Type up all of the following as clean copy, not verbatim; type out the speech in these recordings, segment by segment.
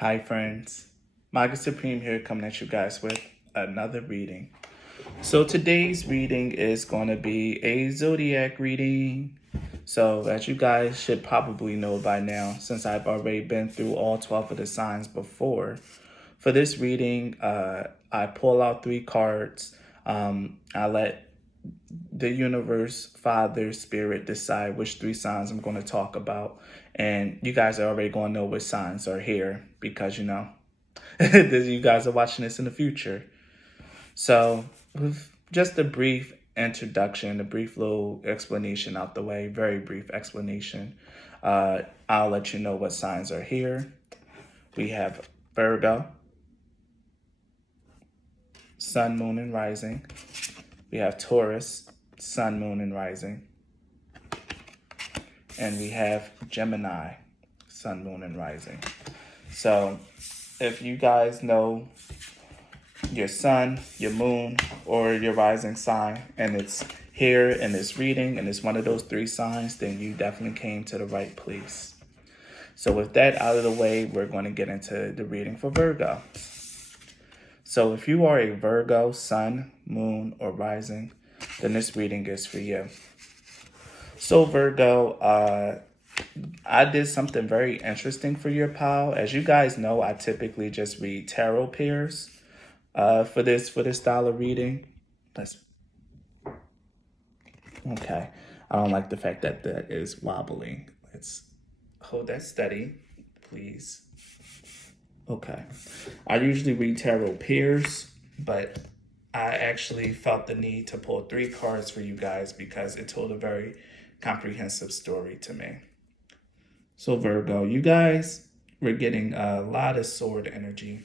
Hi friends, Magus Supreme here coming at you guys with another reading. So today's reading is going to be a zodiac reading. So as you guys should probably know by now, since I've already been through all 12 of the signs before, for this reading, I pull out 3 cards. I let the universe, Father, Spirit decide which 3 signs I'm going to talk about. And you guys are already going to know which signs are here because, you guys are watching this in the future. So, with just a brief introduction, a brief little explanation out the way, very brief explanation, I'll let you know what signs are here. We have Virgo, Sun, Moon, and Rising. We have Taurus, Sun, Moon, and Rising. And we have Gemini, Sun, Moon, and Rising. So if you guys know your sun, your moon, or your rising sign, and it's here in this reading, and it's one of those 3 signs, then you definitely came to the right place. So with that out of the way, we're going to get into the reading for Virgo. So if you are a Virgo, sun, moon, or rising, then this reading is for you. So Virgo, I did something very interesting for your pal. As you guys know, I typically just read tarot pairs for this style of reading. Okay. I don't like the fact that that is wobbling. Let's hold that steady, please. Okay. I usually read tarot pairs, but I actually felt the need to pull 3 cards for you guys because it told a very comprehensive story to me. So Virgo, you guys, we're getting a lot of sword energy.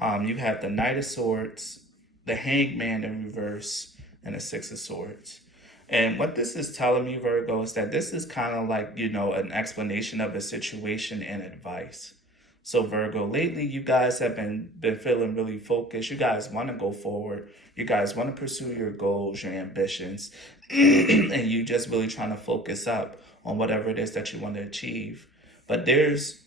You have the Knight of Swords, the Hangman in reverse, and the 6 of Swords. And what this is telling me, Virgo, is that this is kind of like, an explanation of a situation and advice. So Virgo, lately you guys have been feeling really focused. You guys want to go forward. You guys want to pursue your goals, your ambitions, and you just really trying to focus up on whatever it is that you want to achieve. But there's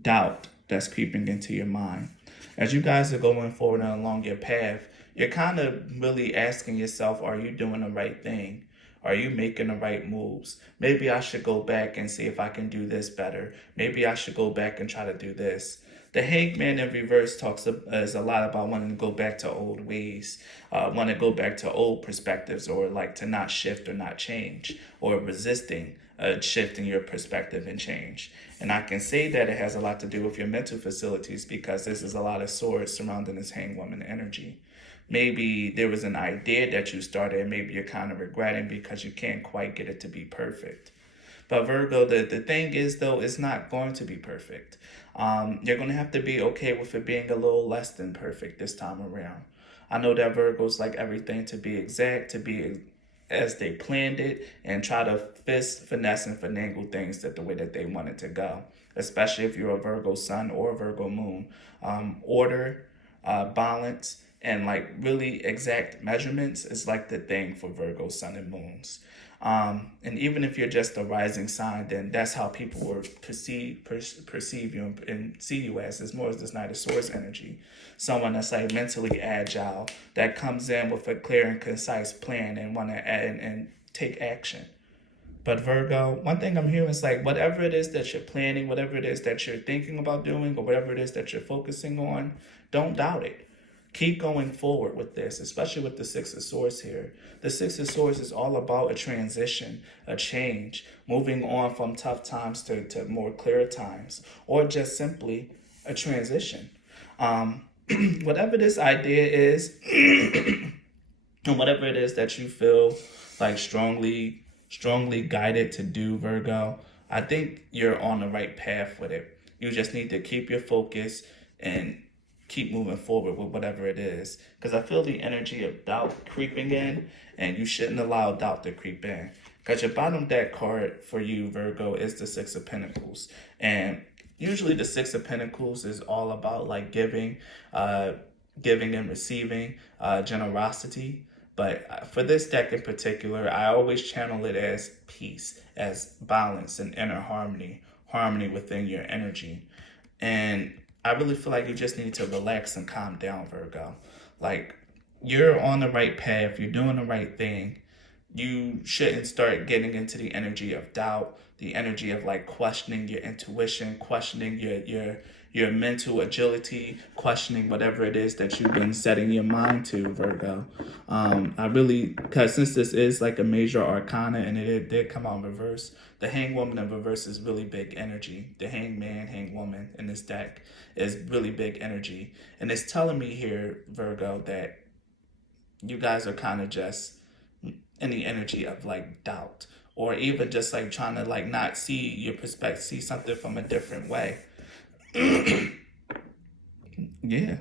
doubt that's creeping into your mind. As you guys are going forward and along your path, you're kind of really asking yourself, are you doing the right thing? Are you making the right moves? Maybe I should go back and see if I can do this better. Maybe I should go back and try to do this. The Hangman in reverse is a lot about wanting to go back to old ways, want to go back to old perspectives, or like to not shift or not change, or resisting shifting your perspective and change. And I can say that it has a lot to do with your mental facilities because this is a lot of swords surrounding this hangwoman energy. Maybe there was an idea that you started and maybe you're kind of regretting because you can't quite get it to be perfect. But Virgo, the thing is, though, it's not going to be perfect. You're going to have to be okay with it being a little less than perfect this time around. I know that Virgos like everything to be exact, to be as they planned it, and try to finesse, and finagle things that the way that they want it to go, especially if you're a Virgo sun or a Virgo moon. Order, balance, and like really exact measurements is like the thing for Virgo sun and moons. And even if you're just a rising sign, then that's how people will perceive you and see you as more as this Knight of Swords energy. Someone that's like mentally agile, that comes in with a clear and concise plan and want to add and take action. But Virgo, one thing I'm hearing is like whatever it is that you're planning, whatever it is that you're thinking about doing, or whatever it is that you're focusing on, don't doubt it. Keep going forward with this, especially with the 6 of Swords here. The 6 of Swords is all about a transition, a change, moving on from tough times to more clear times, or just simply a transition. Whatever this idea is, and whatever it is that you feel like strongly guided to do, Virgo, I think you're on the right path with it. You just need to keep your focus and keep moving forward with whatever it is. Because I feel the energy of doubt creeping in, and you shouldn't allow doubt to creep in. Because your bottom deck card for you, Virgo, is the 6 of Pentacles. And usually the 6 of Pentacles is all about like giving and receiving, generosity. But for this deck in particular, I always channel it as peace, as balance and inner harmony within your energy. And I really feel like you just need to relax and calm down, Virgo. Like, you're on the right path, you're doing the right thing. You shouldn't start getting into the energy of doubt, the energy of like questioning your intuition, questioning your mental agility, questioning whatever it is that you've been setting your mind to, Virgo. I really, because since this is like a major arcana and it did come out in reverse, the hangwoman in reverse is really big energy. The hangman, hangwoman in this deck is really big energy. And it's telling me here, Virgo, that you guys are kind of just in the energy of like doubt, or even just like trying to like not see your perspective, see something from a different way. Yeah.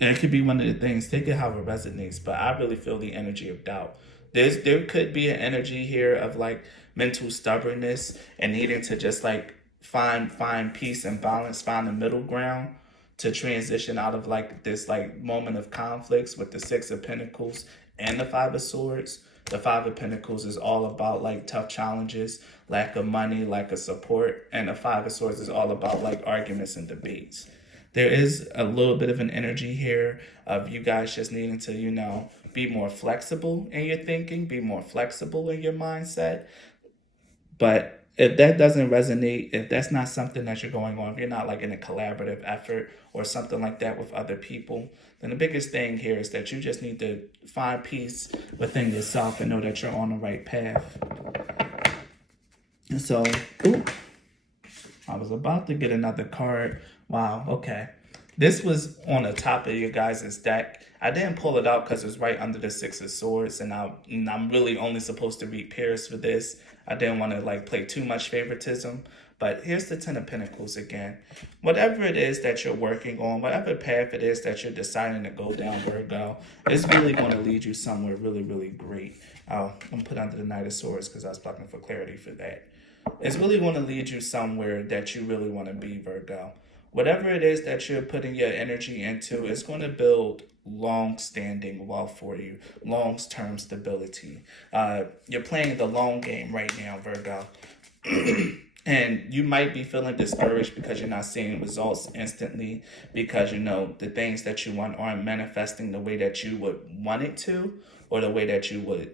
And it could be one of the things, take it how it resonates, but I really feel the energy of doubt. There could be an energy here of like mental stubbornness and needing to just like find peace and balance, find a middle ground to transition out of like this like moment of conflicts with the Six of Pentacles and the Five of Swords. The Five of Pentacles is all about like tough challenges, lack of money, lack of support, and the Five of Swords is all about like arguments and debates. There is a little bit of an energy here of you guys just needing to, be more flexible in your thinking, be more flexible in your mindset. But if that doesn't resonate, if that's not something that you're going on, if you're not like in a collaborative effort or something like that with other people, then the biggest thing here is that you just need to find peace within yourself and know that you're on the right path. And so, I was about to get another card. Wow, okay. This was on the top of your guys' deck. I didn't pull it out because it's right under the Six of Swords, and I'm really only supposed to read pairs for this. I didn't want to like play too much favoritism. But here's the Ten of Pentacles again. Whatever it is that you're working on, whatever path it is that you're deciding to go down, Virgo, it's really going to lead you somewhere really, really great. I'm going to put under the Knight of Swords because I was looking for clarity for that. It's really going to lead you somewhere that you really want to be, Virgo. Whatever it is that you're putting your energy into, it's going to build long-standing wealth for you, long-term stability. You're playing the long game right now, Virgo. And you might be feeling discouraged because you're not seeing results instantly, because the things that you want aren't manifesting the way that you would want it to, or the way that you would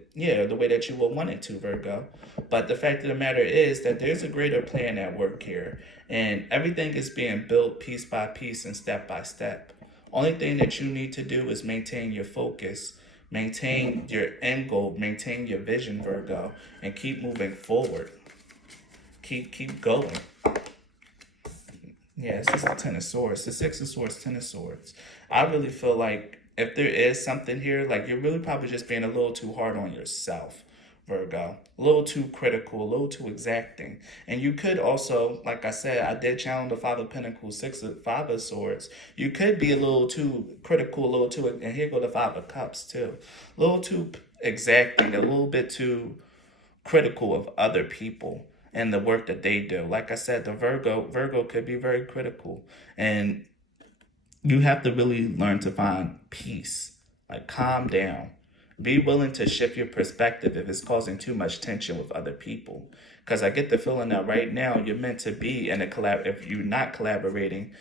want it to, Virgo. But the fact of the matter is that there's a greater plan at work here, and everything is being built piece by piece and step by step. Only thing that you need to do is maintain your focus, maintain your end goal, maintain your vision, Virgo, and keep moving forward. Keep going. Yeah, this is the Ten of Swords. The Six of Swords, Ten of Swords. I really feel like if there is something here, like you're really probably just being a little too hard on yourself, Virgo. A little too critical, a little too exacting. And you could also, like I said, I did challenge the Five of Pentacles, Five of Swords. You could be a little too critical, a little too, and here go the Five of Cups too. A little too exacting, a little bit too critical of other people and the work that they do. Like I said, the Virgo could be very critical, and you have to really learn to find peace. Like, calm down. Be willing to shift your perspective if it's causing too much tension with other people. Because I get the feeling that right now you're meant to be in a collab. If you're not collaborating,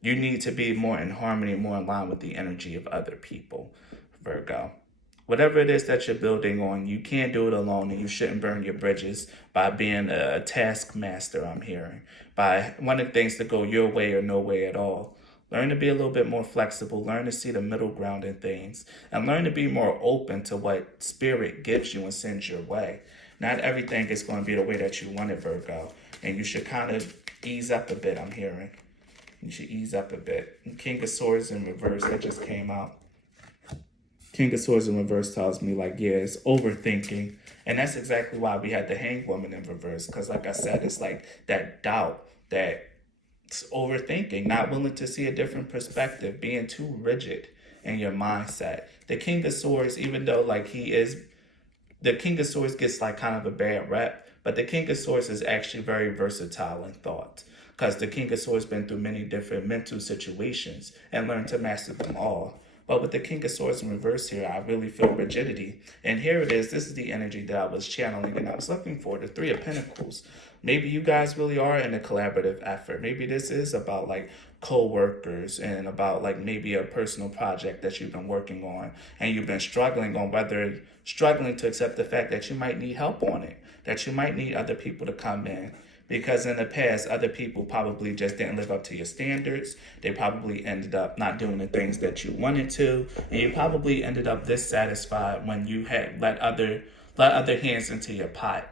you need to be more in harmony, more in line with the energy of other people, Virgo. Whatever it is that you're building on, you can't do it alone, and you shouldn't burn your bridges by being a taskmaster, I'm hearing. By wanting things to go your way or no way at all. Learn to be a little bit more flexible. Learn to see the middle ground in things. And learn to be more open to what spirit gives you and sends your way. Not everything is going to be the way that you want it, Virgo. And you should kind of ease up a bit, I'm hearing. You should ease up a bit. King of Swords in reverse, that just came out. King of Swords in reverse tells me, like, yeah, it's overthinking. And that's exactly why we had the Hanged Woman in reverse. Because, like I said, it's like that doubt, that overthinking, not willing to see a different perspective, being too rigid in your mindset. The King of Swords, even though, like, the King of Swords gets, like, kind of a bad rep, but the King of Swords is actually very versatile in thought. Because the King of Swords been through many different mental situations and learned to master them all. But with the King of Swords in reverse here, I really feel rigidity. And here it is. This is the energy that I was channeling and I was looking for, the Three of Pentacles. Maybe you guys really are in a collaborative effort. Maybe this is about like co-workers and about like maybe a personal project that you've been working on and you've been struggling on, whether struggling to accept the fact that you might need help on it, that you might need other people to come in. Because in the past, other people probably just didn't live up to your standards. They probably ended up not doing the things that you wanted to. And you probably ended up dissatisfied when you had let other hands into your pot.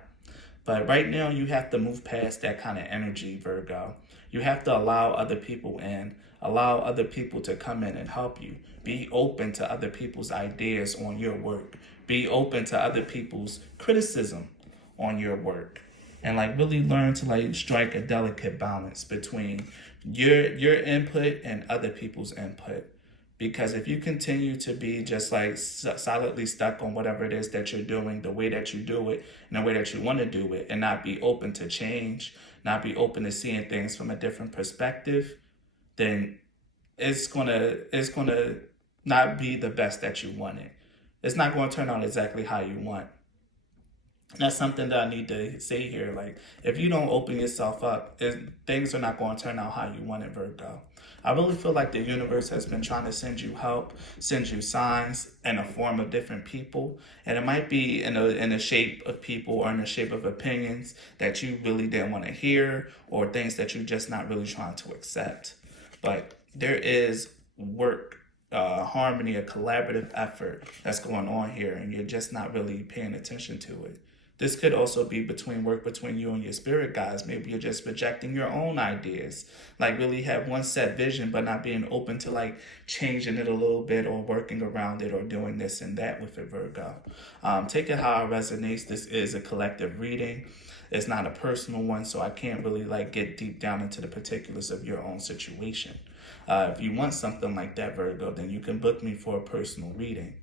But right now, you have to move past that kind of energy, Virgo. You have to allow other people in, allow other people to come in and help you. Be open to other people's ideas on your work. Be open to other people's criticism on your work. And like really learn to like strike a delicate balance between your input and other people's input. Because if you continue to be just like solidly stuck on whatever it is that you're doing, the way that you do it, and the way that you want to do it, and not be open to change, not be open to seeing things from a different perspective, then it's gonna not be the best that you wanted. It's not going to turn out exactly how you want. That's something that I need to say here. Like, if you don't open yourself up, things are not going to turn out how you want it, Virgo. I really feel like the universe has been trying to send you help, send you signs in a form of different people. And it might be in the shape of people or in the shape of opinions that you really didn't want to hear or things that you're just not really trying to accept. But there is work, harmony, a collaborative effort that's going on here, and you're just not really paying attention to it. This could also be between you and your spirit guides. Maybe you're just projecting your own ideas. Like really have one set vision, but not being open to like changing it a little bit or working around it or doing this and that with it, Virgo. Take it how it resonates. This is a collective reading. It's not a personal one, so I can't really like get deep down into the particulars of your own situation. If you want something like that, Virgo, then you can book me for a personal reading.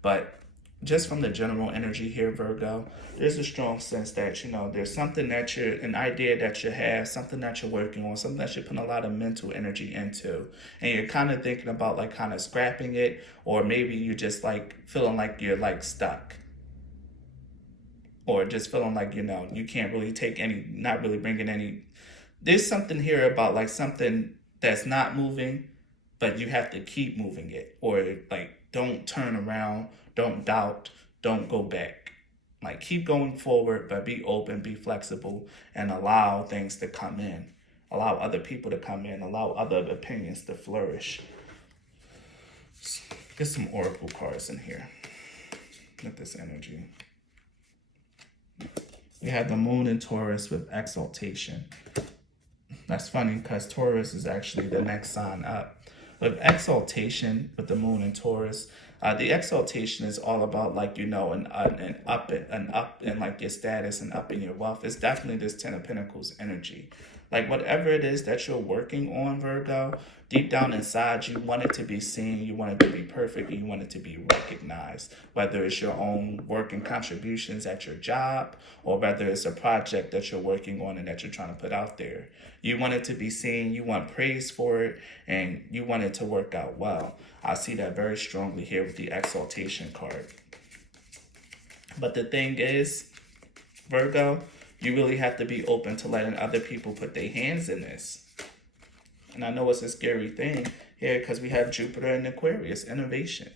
But just from the general energy here, Virgo, there's a strong sense that, there's something that an idea that you have, something that you're working on, something that you're putting a lot of mental energy into. And you're kind of thinking about like kind of scrapping it, or maybe you're just like feeling like you're like stuck. Or just feeling like, you can't really take any, not really bringing any. There's something here about like something that's not moving, but you have to keep moving it. Or like, don't turn around. Don't doubt, don't go back. Like keep going forward, but be open, be flexible, and allow things to come in. Allow other people to come in, allow other opinions to flourish. Get some oracle cards in here. Get this energy. We have the moon in Taurus with exaltation. That's funny because Taurus is actually the next sign up. With exaltation, with the moon in Taurus, the exaltation is all about like, an up in like your status and up in your wealth. It's definitely this Ten of Pentacles energy. Like whatever it is that you're working on, Virgo, deep down inside, you want it to be seen, you want it to be perfect, you want it to be recognized. Whether it's your own work and contributions at your job, or whether it's a project that you're working on and that you're trying to put out there. You want it to be seen, you want praise for it, and you want it to work out well. I see that very strongly here with the exaltation card. But the thing is, Virgo, you really have to be open to letting other people put their hands in this. And I know it's a scary thing here because we have Jupiter in Aquarius, innovation.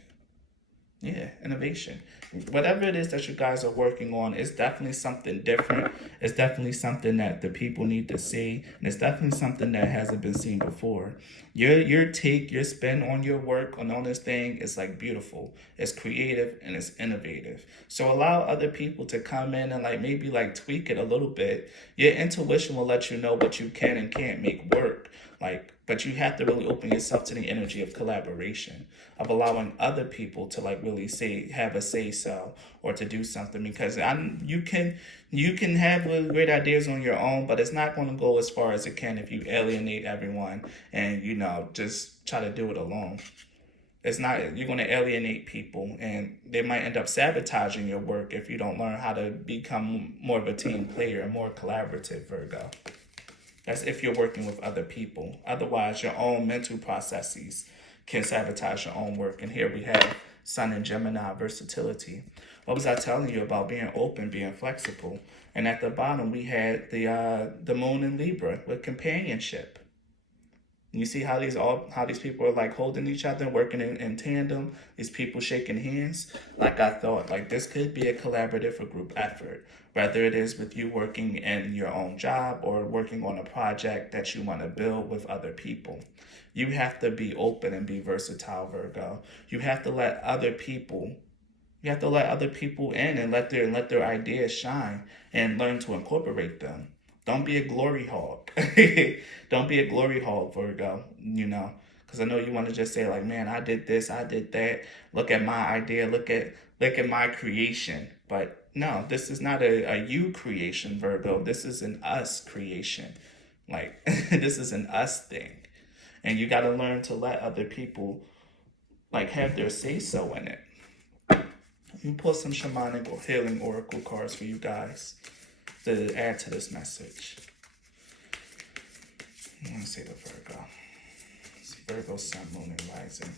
Yeah, innovation. Whatever it is that you guys are working on, it's definitely something different. It's definitely something that the people need to see. And it's definitely something that hasn't been seen before. Your take, your spin on your work, on this thing is like beautiful. It's creative and it's innovative. So allow other people to come in and like maybe like tweak it a little bit. Your intuition will let you know what you can and can't make work. But you have to really open yourself to the energy of collaboration, of allowing other people to like really have a say so or to do something, because you can have really great ideas on your own, but it's not going to go as far as it can if you alienate everyone and just try to do it alone. It's not, you're going to alienate people and they might end up sabotaging your work if you don't learn how to become more of a team player and more collaborative, Virgo. That's if you're working with other people. Otherwise, your own mental processes can sabotage your own work. And here we have Sun and Gemini, versatility. What was I telling you about being open, being flexible? And at the bottom, we had the Moon in Libra with companionship. You see how these people are like holding each other, working in tandem. These people shaking hands. Like I thought, like this could be a collaborative or group effort, whether it is with you working in your own job or working on a project that you want to build with other people. You have to be open and be versatile, Virgo. You have to let other people. You have to let other people in and let their ideas shine and learn to incorporate them. Don't be a glory hog. Don't be a glory hog, Virgo, because I know you want to just say like, man, I did this, I did that. Look at my idea. Look at my creation. But no, this is not a you creation, Virgo. This is an us creation. Like, this is an us thing. And you got to learn to let other people like have their say so in it. Let me pull some shamanic or healing oracle cards for you guys to add to this message. I want to see the Virgo. See Virgo, Sun, Moon, and Rising.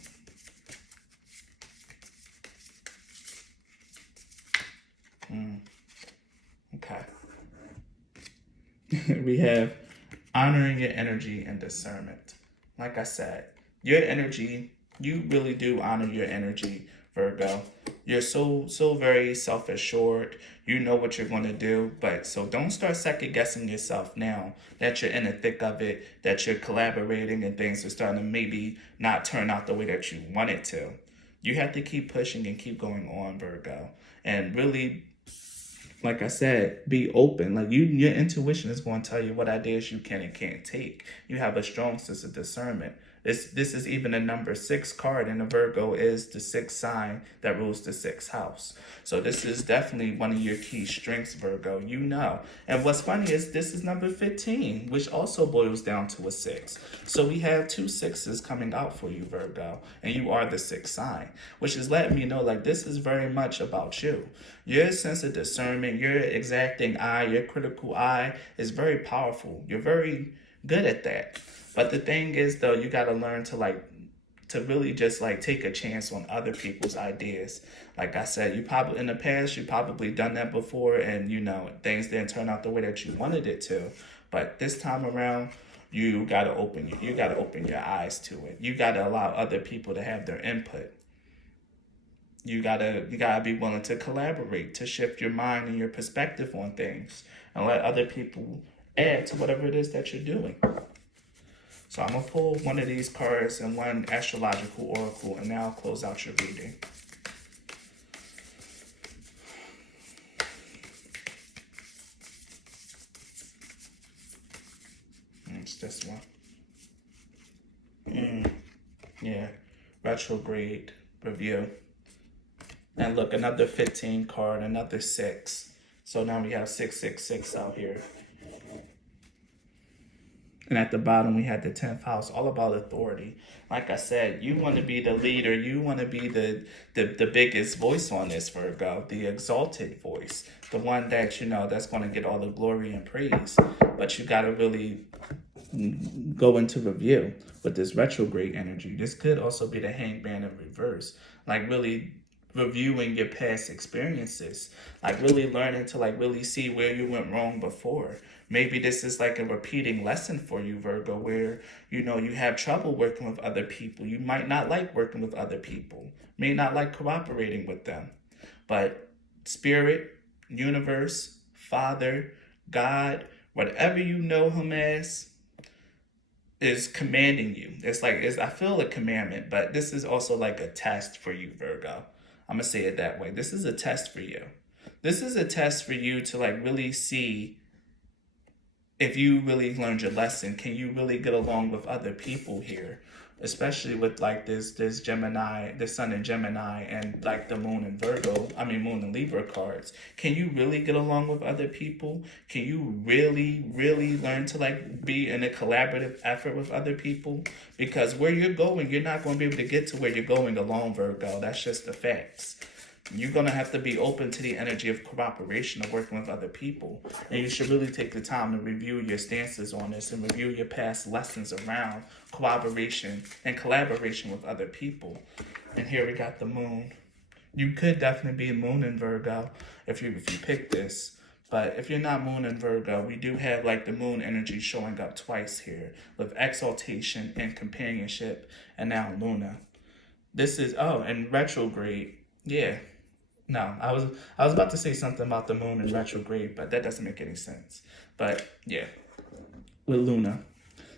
Okay. We have honoring your energy and discernment. Like I said, your energy, you really do honor your energy, Virgo. You're so very self-assured. You know what you're going to do, but so don't start second guessing yourself now that you're in the thick of it, that you're collaborating and things are starting to maybe not turn out the way that you want it to. You have to keep pushing and keep going on, Virgo, and really, like I said, be open. Like your intuition is going to tell you what ideas you can and can't take. You have a strong sense of discernment. This is even a number 6 card, and the Virgo is the 6th sign that rules the 6th house. So this is definitely one of your key strengths, Virgo. And what's funny is this is number 15, which also boils down to a 6. So we have 2 6s coming out for you, Virgo, and you are the 6th sign, which is letting me know like this is very much about you. Your sense of discernment, your exacting eye, your critical eye is very powerful. You're very good at that. But the thing is, though, you got to learn to really just like take a chance on other people's ideas. Like I said, in the past, you probably done that before, and things didn't turn out the way that you wanted it to. But this time around, you got to open your eyes to it. You got to allow other people to have their input. You gotta be willing to collaborate, to shift your mind and your perspective on things, and let other people add to whatever it is that you're doing. So I'm going to pull one of these cards and one astrological oracle, and now I'll close out your reading. It's this one. Yeah. Retrograde review. And look, another 15 card, another 6. So now we have 666 out here. And at the bottom, we had the 10th house, all about authority. Like I said, you want to be the leader. You want to be the biggest voice on this, Virgo, the exalted voice, the one that, that's going to get all the glory and praise. But you got to really go into review with this retrograde energy. This could also be the hangman in reverse, like really reviewing your past experiences, like really learning to like really see where you went wrong before. Maybe this is like a repeating lesson for you, Virgo, where, you have trouble working with other people. You might not like working with other people, may not like cooperating with them. But spirit, universe, Father, God, whatever you know him as, is commanding you. I feel a commandment, but this is also like a test for you, Virgo. I'm going to say it that way. This is a test for you. This is a test for you to like really see if you really learned your lesson. Can you really get along with other people here? Especially with like this Gemini, the Sun in Gemini, and like the Moon in Moon in Libra cards. Can you really get along with other people? Can you really, really learn to like be in a collaborative effort with other people? Because where you're going, you're not going to be able to get to where you're going alone, Virgo. That's just the facts. You're going to have to be open to the energy of cooperation, of working with other people. And you should really take the time to review your stances on this and review your past lessons around cooperation and collaboration with other people. And here we got the moon. You could definitely be a moon in Virgo if you pick this. But if you're not moon in Virgo, we do have like the moon energy showing up twice here with exaltation and companionship, and now Luna. This is and retrograde. Yeah. No, I was about to say something about the moon in retrograde, but that doesn't make any sense. But yeah, with Luna.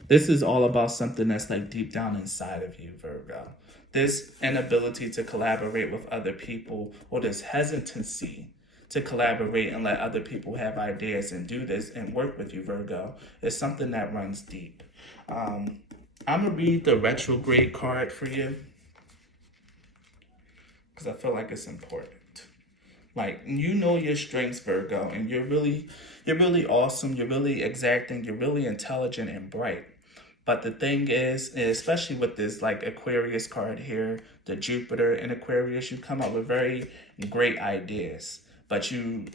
This is all about something that's like deep down inside of you, Virgo. This inability to collaborate with other people, or this hesitancy to collaborate and let other people have ideas and do this and work with you, Virgo, is something that runs deep. I'm going to read the retrograde card for you because I feel like it's important. Like, you know your strengths, Virgo, and you're really awesome, you're really exacting, you're really intelligent and bright. But the thing is, especially with this like Aquarius card here, the Jupiter in Aquarius, you come up with very great ideas. But you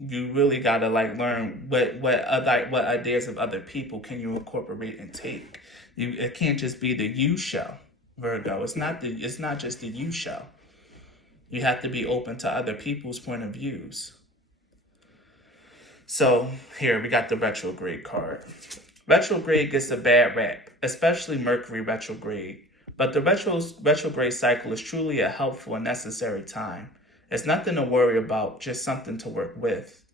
really gotta like learn what ideas of other people can you incorporate and take. It can't just be the you show, Virgo. It's not just the you show. You have to be open to other people's point of views. So here we got the retrograde card. Retrograde gets a bad rap, especially Mercury retrograde. But the retrograde cycle is truly a helpful and necessary time. It's nothing to worry about, just something to work with.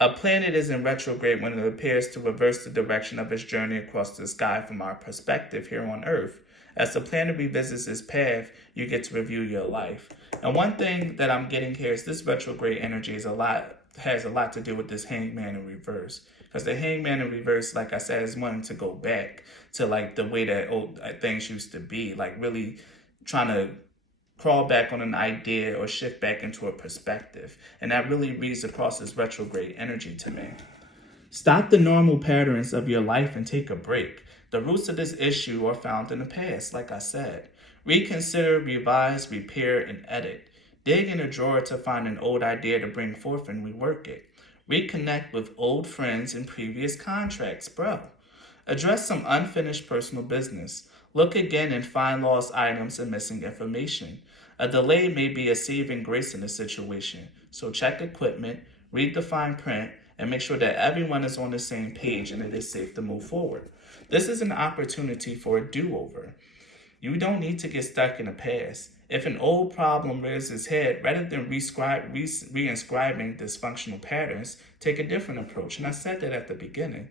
A planet is in retrograde when it appears to reverse the direction of its journey across the sky from our perspective here on Earth. As the planet revisits its path, you get to review your life. And one thing that I'm getting here is this retrograde energy has a lot to do with this hangman in reverse. Because the hangman in reverse, like I said, is wanting to go back to like the way that old things used to be. Like really trying to crawl back on an idea or shift back into a perspective. And that really reads across this retrograde energy to me. Stop the normal patterns of your life and take a break. The roots of this issue are found in the past, like I said. Reconsider, revise, repair, and edit. Dig in a drawer to find an old idea to bring forth and rework it. Reconnect with old friends and previous contracts, bro. Address some unfinished personal business. Look again and find lost items and missing information. A delay may be a saving grace in the situation, so check equipment, read the fine print, and make sure that everyone is on the same page and it is safe to move forward. This is an opportunity for a do-over. You don't need to get stuck in the past. If an old problem rears its head, rather than reinscribing dysfunctional patterns, take a different approach. And I said that at the beginning.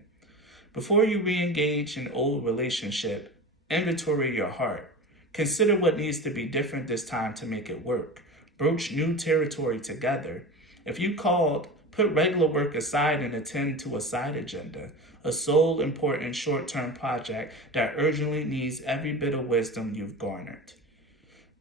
Before you re-engage in old relationship, inventory your heart. Consider what needs to be different this time to make it work. Broach new territory together. If you called, put regular work aside and attend to a side agenda, a sole important short-term project that urgently needs every bit of wisdom you've garnered.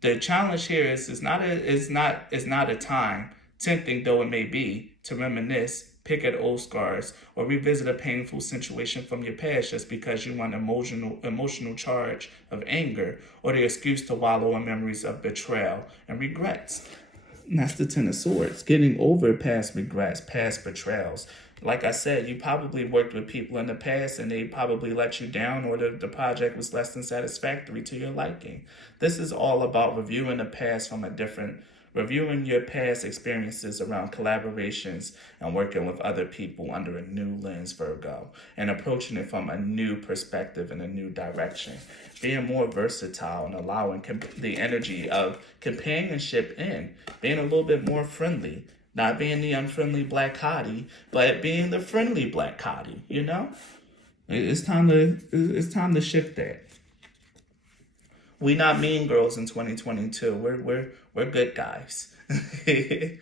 The challenge here is not a time, tempting though it may be, to reminisce, pick at old scars, or revisit a painful situation from your past just because you want emotional charge of anger or the excuse to wallow in memories of betrayal and regrets. And that's the Ten of Swords, getting over past regrets, past betrayals. Like I said, you probably worked with people in the past and they probably let you down, or the project was less than satisfactory to your liking. This is all about reviewing the past reviewing your past experiences around collaborations and working with other people under a new lens, Virgo, and approaching it from a new perspective and a new direction. Being more versatile and allowing the energy of companionship in, being a little bit more friendly. Not being the unfriendly black hottie, but being the friendly black hottie, you know? It's time to shift that. We not mean girls in 2022. We're good guys. You've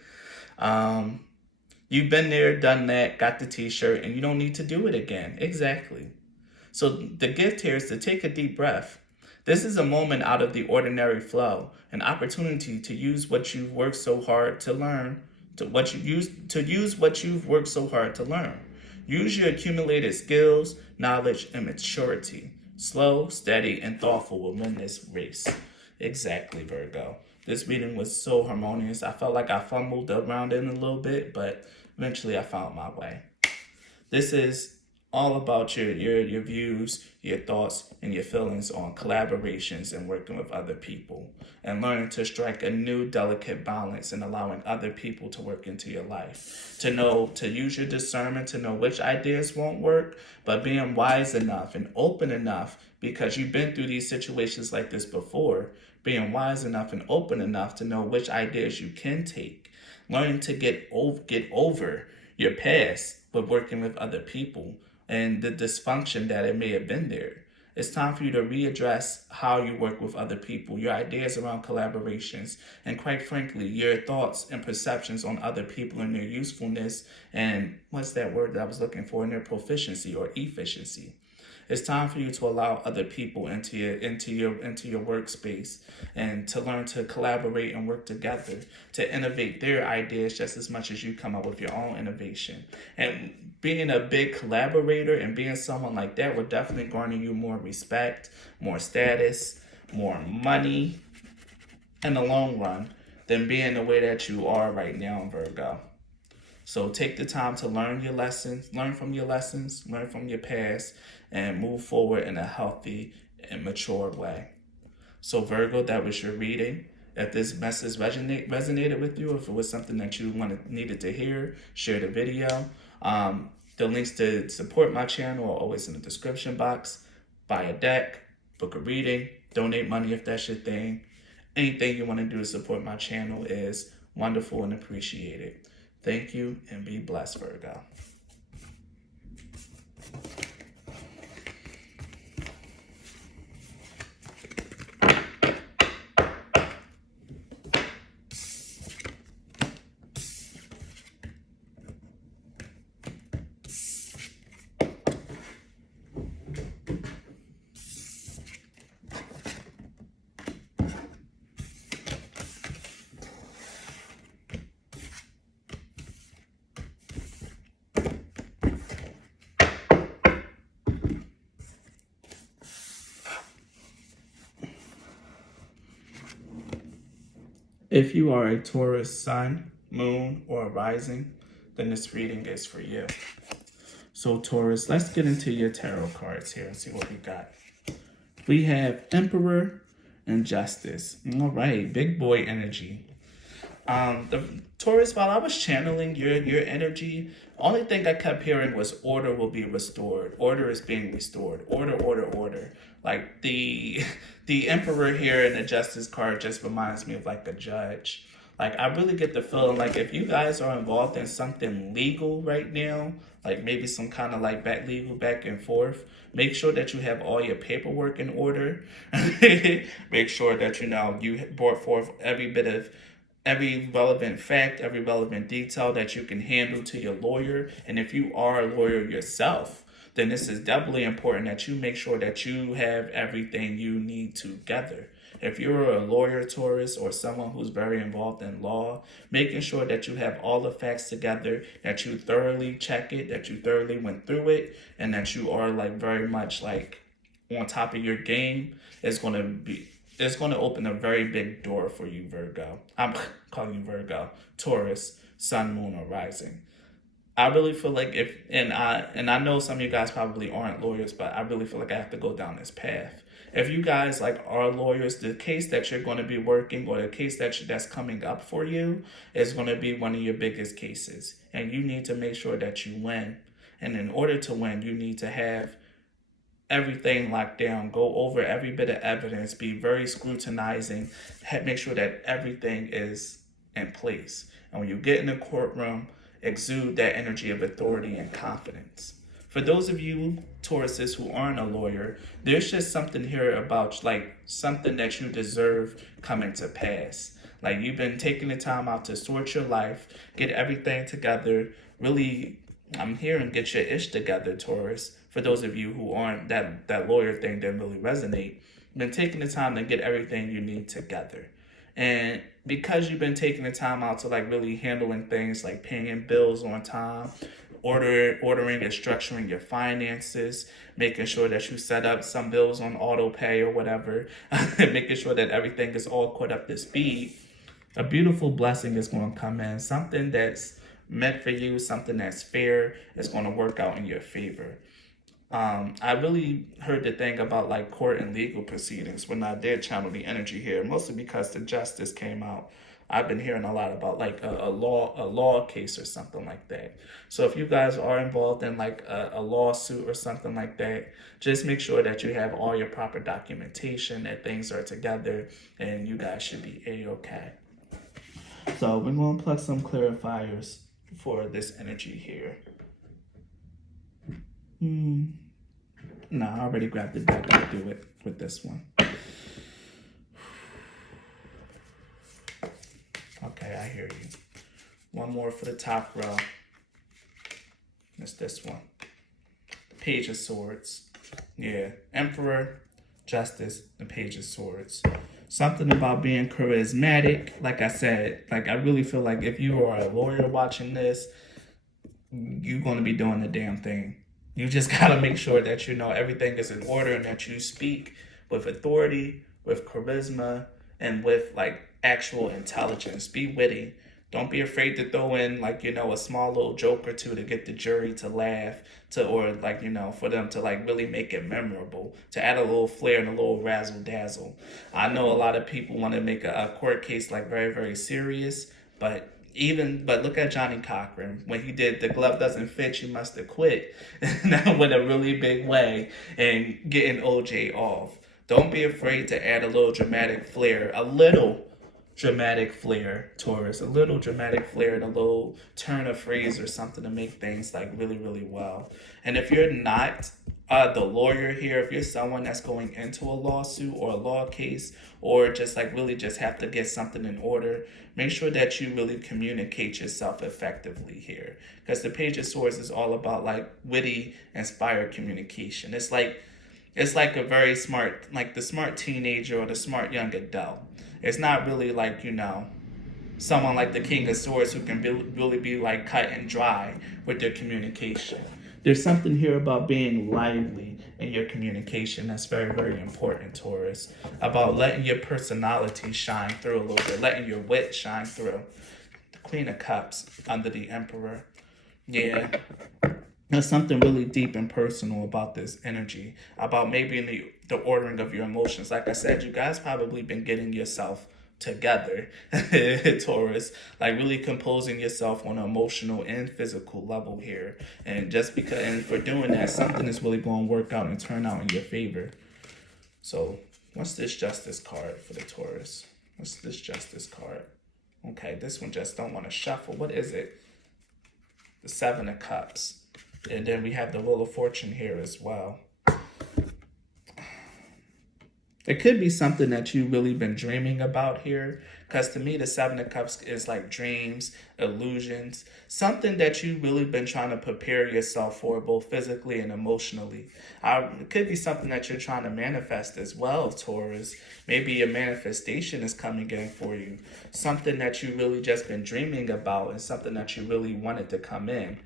been there, done that, got the t-shirt, and you don't need to do it again. Exactly. So the gift here is to take a deep breath. This is a moment out of the ordinary flow, an opportunity to use what you've worked so hard to learn. Use what you've worked so hard to learn. Use your accumulated skills, knowledge, and maturity. Slow, steady, and thoughtful will win this race. Exactly, Virgo. This reading was so harmonious. I felt like I fumbled around in a little bit, but eventually I found my way. This is all about your views, your thoughts, and your feelings on collaborations and working with other people, and learning to strike a new delicate balance and allowing other people to work into your life. To use your discernment to know which ideas won't work, but being wise enough and open enough, because you've been through these situations like this before, being wise enough and open enough to know which ideas you can take. Learning to get over your past with working with other people and the dysfunction that it may have been there. It's time for you to readdress how you work with other people, your ideas around collaborations, and quite frankly, your thoughts and perceptions on other people and their usefulness and what's that word that I was looking for, in their proficiency or efficiency. It's time for you to allow other people into your workspace and to learn to collaborate and work together to innovate their ideas just as much as you come up with your own innovation. And being a big collaborator and being someone like that will definitely garner you more respect, more status, more money in the long run than being the way that you are right now, Virgo. So take the time to learn your lessons, learn from your lessons, learn from your past, and move forward in a healthy and mature way. So Virgo, that was your reading. If this message resonated with you, if it was something that you needed to hear, share the video. The links to support my channel are always in the description box. Buy a deck, book a reading, donate money if that's your thing. Anything you want to do to support my channel is wonderful and appreciated. Thank you and be blessed, Virgo. If you are a Taurus sun, moon, or rising, then this reading is for you. So Taurus, let's get into your tarot cards here and see what we got. We have Emperor and Justice. All right, big boy energy. The Taurus, while I was channeling your energy, only thing I kept hearing was order will be restored. Order is being restored. Order, order, order. Like the Emperor here in the Justice card just reminds me of like a judge. Like I really get the feeling like if you guys are involved in something legal right now, like maybe some kind of like legal back and forth, make sure that you have all your paperwork in order. Make sure that you brought forth every relevant fact, every relevant detail that you can handle to your lawyer. And if you are a lawyer yourself, then this is doubly important that you make sure that you have everything you need together. If you're a lawyer, Taurus, or someone who's very involved in law, making sure that you have all the facts together, that you thoroughly check it, that you thoroughly went through it, and that you are like very much like on top of your game is going to open a very big door for you, Virgo. I'm calling you Virgo, Taurus, Sun, Moon, or Rising. I really feel like I know some of you guys probably aren't lawyers, but I really feel like I have to go down this path. If you guys like are lawyers, the case that you're going to be working or the case that's coming up for you is going to be one of your biggest cases, and you need to make sure that you win. And in order to win, you need to have everything locked down, go over every bit of evidence, be very scrutinizing, make sure that everything is in place. And when you get in the courtroom, exude that energy of authority and confidence. For those of you Tauruses who aren't a lawyer, there's just something here about like something that you deserve coming to pass. Like you've been taking the time out to sort your life, get everything together, really, I'm hearing get your ish together, Taurus. For those of you who aren't, that lawyer thing didn't really resonate, been taking the time to get everything you need together. And because you've been taking the time out to like really handling things like paying bills on time, ordering and structuring your finances, making sure that you set up some bills on auto pay or whatever, making sure that everything is all caught up to speed, a beautiful blessing is going to come in. Something that's meant for you, something that's fair, is going to work out in your favor. I really heard the thing about like court and legal proceedings when I did channel the energy here, mostly because the justice came out. I've been hearing a lot about like a law case or something like that. So if you guys are involved in like a lawsuit or something like that, just make sure that you have all your proper documentation, that things are together, and you guys should be a-okay. So we're gonna plug some clarifiers for this energy here. No, I already grabbed it back. I'll do it with this one. Okay, I hear you. One more for the top row. It's this one. The Page of Swords. Yeah, Emperor, Justice, the Page of Swords. Something about being charismatic. Like I said, like I really feel like if you are a lawyer watching this, you're going to be doing the damn thing. You just got to make sure that you know everything is in order and that you speak with authority, with charisma, and with like actual intelligence. Be witty. Don't be afraid to throw in like, you know, a small little joke or two to get the jury to laugh, to or like, you know, for them to like really make it memorable, to add a little flair and a little razzle dazzle. I know a lot of people want to make a court case like very, very serious, but look at Johnny Cochran when he did "The Glove Doesn't Fit, You Must Have Quit" that went a really big way and getting OJ off. Don't be afraid to add a little dramatic flair, a little dramatic flair, Taurus, a little dramatic flair and a little turn of phrase or something to make things like really, really well. And if you're not the lawyer here, if you're someone that's going into a lawsuit or a law case, or just like really just have to get something in order, make sure that you really communicate yourself effectively here. Because the Page of Swords is all about like witty, inspired communication. It's like a very smart, like the smart teenager or the smart young adult. It's not really like, you know, someone like the King of Swords who can really be like cut and dry with their communication. There's something here about being lively in your communication that's very, very important, Taurus. About letting your personality shine through a little bit, letting your wit shine through. The Queen of Cups under the Emperor. Yeah. There's something really deep and personal about this energy, about maybe in the ordering of your emotions. Like I said, you guys probably been getting yourself together, Taurus, like really composing yourself on an emotional and physical level here. And for doing that, something is really going to work out and turn out in your favor. So what's this Justice card for the Taurus? What's this Justice card? Okay, this one just don't want to shuffle. What is it? The Seven of Cups. And then we have the Wheel of Fortune here as well. It could be something that you've really been dreaming about here. Because to me, the Seven of Cups is like dreams, illusions, something that you've really been trying to prepare yourself for, both physically and emotionally. It could be something that you're trying to manifest as well, Taurus. Maybe a manifestation is coming in for you. Something that you really just been dreaming about and something that you really wanted to come in.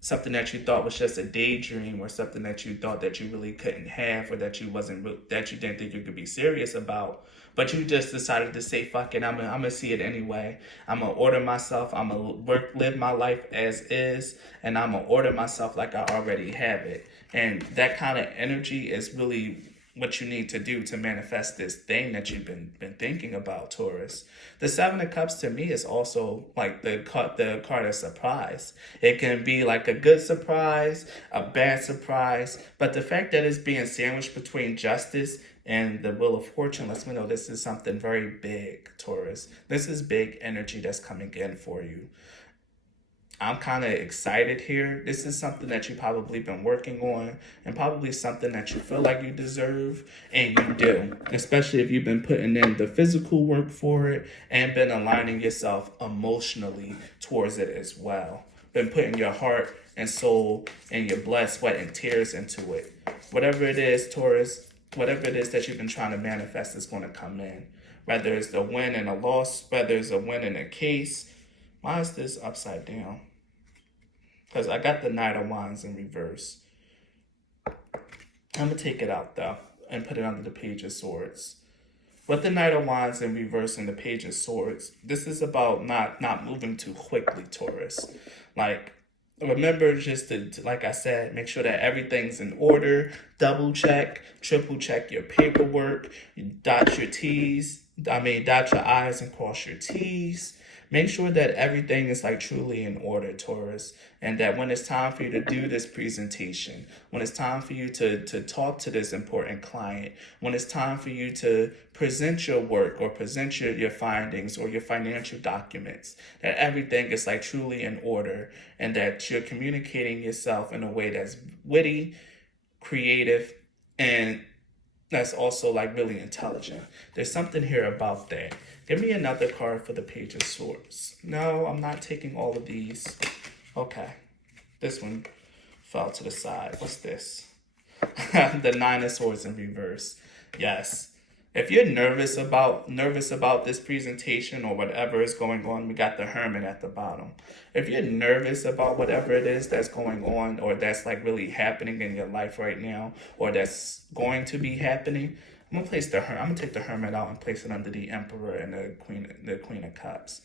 Something that you thought was just a daydream, or something that you thought that you really couldn't have, or that you didn't think you could be serious about, but you just decided to say, fuck it, I'm gonna see it anyway. I'm gonna order myself, I'm gonna live my life as is, and I'm gonna order myself like I already have it. And that kind of energy is really what you need to do to manifest this thing that you've been thinking about, Taurus. The Seven of Cups to me is also like the card of surprise. It can be like a good surprise, a bad surprise, but the fact that it's being sandwiched between Justice and the Wheel of Fortune lets me know this is something very big, Taurus. This is big energy that's coming in for you. I'm kind of excited here. This is something that you've probably been working on, and probably something that you feel like you deserve, and you do. Especially if you've been putting in the physical work for it and been aligning yourself emotionally towards it as well. Been putting your heart and soul and your blood, sweat, and tears into it. Whatever it is, Taurus, whatever it is that you've been trying to manifest is going to come in. Whether it's a win and a loss, whether it's a win in a case. Why is this upside down? Because I got the Knight of Wands in reverse. I'm going to take it out, though, and put it under the Page of Swords. With the Knight of Wands in reverse and the Page of Swords, this is about not moving too quickly, Taurus. Like, remember just to, like I said, make sure that everything's in order. Double check, triple check your paperwork. Dot your T's. Dot your I's and cross your T's. Make sure that everything is like truly in order, Taurus, and that when it's time for you to do this presentation, when it's time for you to talk to this important client, when it's time for you to present your work or present your findings or your financial documents, that everything is like truly in order and that you're communicating yourself in a way that's witty, creative, and that's also like really intelligent. There's something here about that. Give me another card for the Page of Swords. No, I'm not taking all of these. Okay. This one fell to the side. What's this? The Nine of Swords in reverse. Yes. If you're nervous about this presentation or whatever is going on, we got the Hermit at the bottom. If you're nervous about whatever it is that's going on or that's like really happening in your life right now or that's going to be happening, I'm gonna take the Hermit out and place it under the Emperor and the Queen of Cups.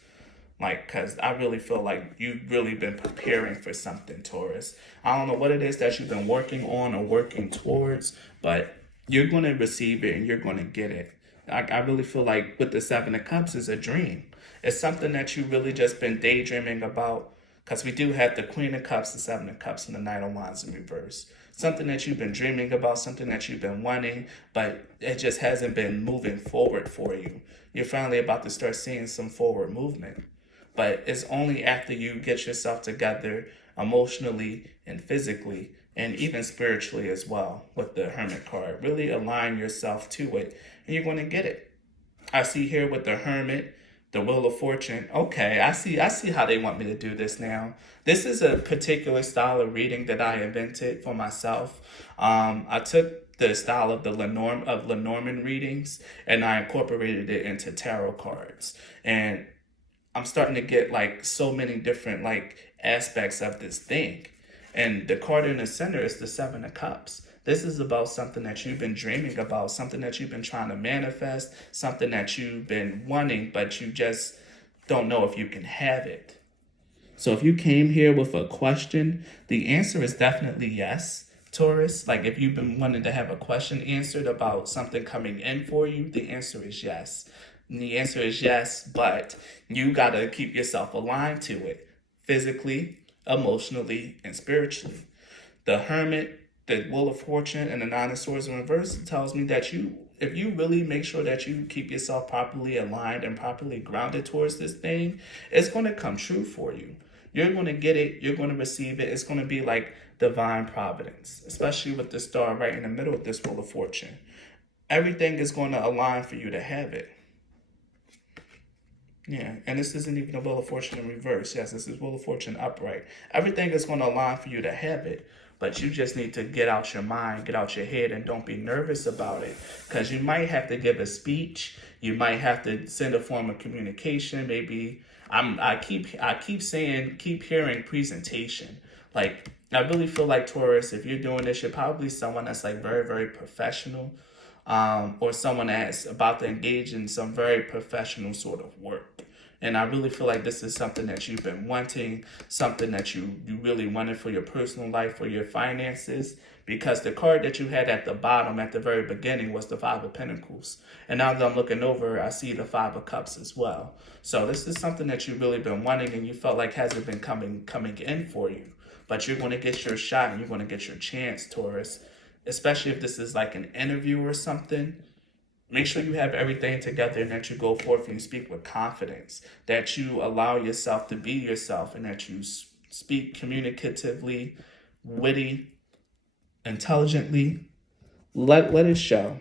Like, because I really feel like you've really been preparing for something, Taurus. I don't know what it is that you've been working on or working towards, but you're going to receive it and you're going to get it. I really feel like with the Seven of Cups is a dream. It's something that you really just been daydreaming about, because we do have the Queen of Cups, the Seven of Cups, and the Knight of Wands in reverse. Something that you've been dreaming about, something that you've been wanting, but it just hasn't been moving forward for you. You're finally about to start seeing some forward movement. But it's only after you get yourself together emotionally and physically and even spiritually as well with the Hermit card. Really align yourself to it and you're going to get it. I see here with the Hermit, the Wheel of Fortune. Okay, I see how they want me to do this now. This is a particular style of reading that I invented for myself. I took the style of the Lenormand readings and I incorporated it into tarot cards. And I'm starting to get like so many different like aspects of this thing. And the card in the center is the Seven of Cups. This is about something that you've been dreaming about, something that you've been trying to manifest, something that you've been wanting, but you just don't know if you can have it. So if you came here with a question, the answer is definitely yes, Taurus. Like if you've been wanting to have a question answered about something coming in for you, the answer is yes. And the answer is yes, but you got to keep yourself aligned to it physically, emotionally, and spiritually. The Hermit, the Wheel of Fortune, and the Nine of Swords in reverse tells me that if you really make sure that you keep yourself properly aligned and properly grounded towards this thing, it's going to come true for you. You're going to get it. You're going to receive it. It's going to be like divine providence, especially with the star right in the middle of this Wheel of Fortune. Everything is going to align for you to have it. Yeah, and this isn't even a Wheel of Fortune in reverse. Yes, this is Wheel of Fortune upright. Everything is going to align for you to have it, but you just need to get out your mind, get out your head, and don't be nervous about it. Because you might have to give a speech. You might have to send a form of communication. Maybe I keep hearing presentation. Like I really feel like Taurus, if you're doing this, you're probably someone that's like very, very professional. Or someone that's about to engage in some very professional sort of work. And I really feel like this is something that you've been wanting, something that you really wanted for your personal life, for your finances, because the card that you had at the bottom at the very beginning was the Five of Pentacles. And now that I'm looking over, I see the Five of Cups as well. So this is something that you've really been wanting and you felt like hasn't been coming in for you. But you're going to get your shot and you're going to get your chance, Taurus. Especially if this is like an interview or something, make sure you have everything together and that you go forth and you speak with confidence, that you allow yourself to be yourself and that you speak communicatively, witty, intelligently. Let it show.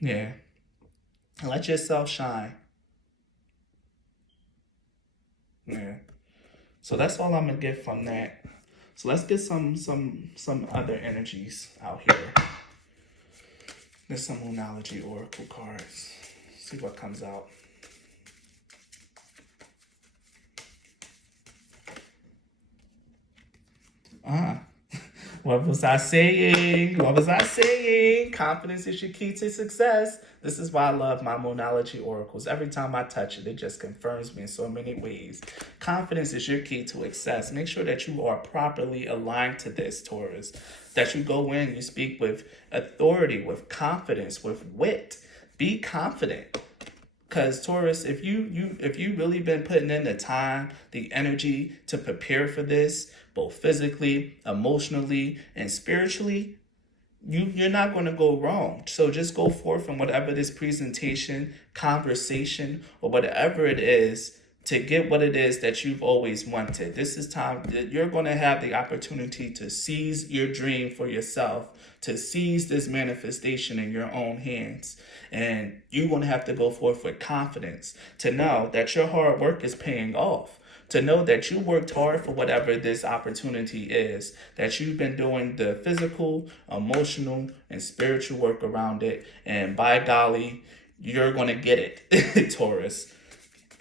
Yeah. Let yourself shine. Yeah. So that's all I'm going to get from that. So let's get some other energies out here. There's some Moonology Oracle cards. See what comes out. What was I saying? What was I saying? Confidence is your key to success. This is why I love my Moonology oracles. Every time I touch it, it just confirms me in so many ways. Confidence is your key to success. Make sure that you are properly aligned to this, Taurus. That you go in, you speak with authority, with confidence, with wit. Be confident. Because Taurus, if you really been putting in the time, the energy to prepare for this, both physically, emotionally, and spiritually, you're not going to go wrong. So just go forth in whatever this presentation, conversation, or whatever it is to get what it is that you've always wanted. This is time that you're going to have the opportunity to seize your dream for yourself, to seize this manifestation in your own hands. And you're going to have to go forth with confidence to know that your hard work is paying off, to know that you worked hard for whatever this opportunity is, that you've been doing the physical, emotional, and spiritual work around it. And by golly, you're going to get it, Taurus.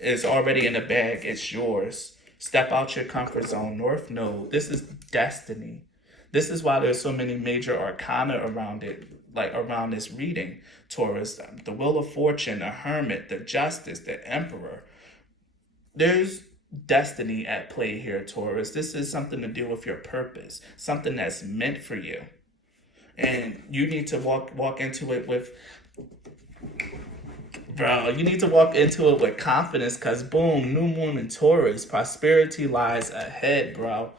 It's already in the bag. It's yours. Step out your comfort zone. North Node. This is destiny. This is why there's so many major arcana around it, like around this reading, Taurus. The Wheel of Fortune, the Hermit, the Justice, the Emperor. There's destiny at play here, Taurus. This is something to do with your purpose, something that's meant for you. And you need to walk into it with, bro, you need to walk into it with confidence because boom, new moon in Taurus, prosperity lies ahead, bro.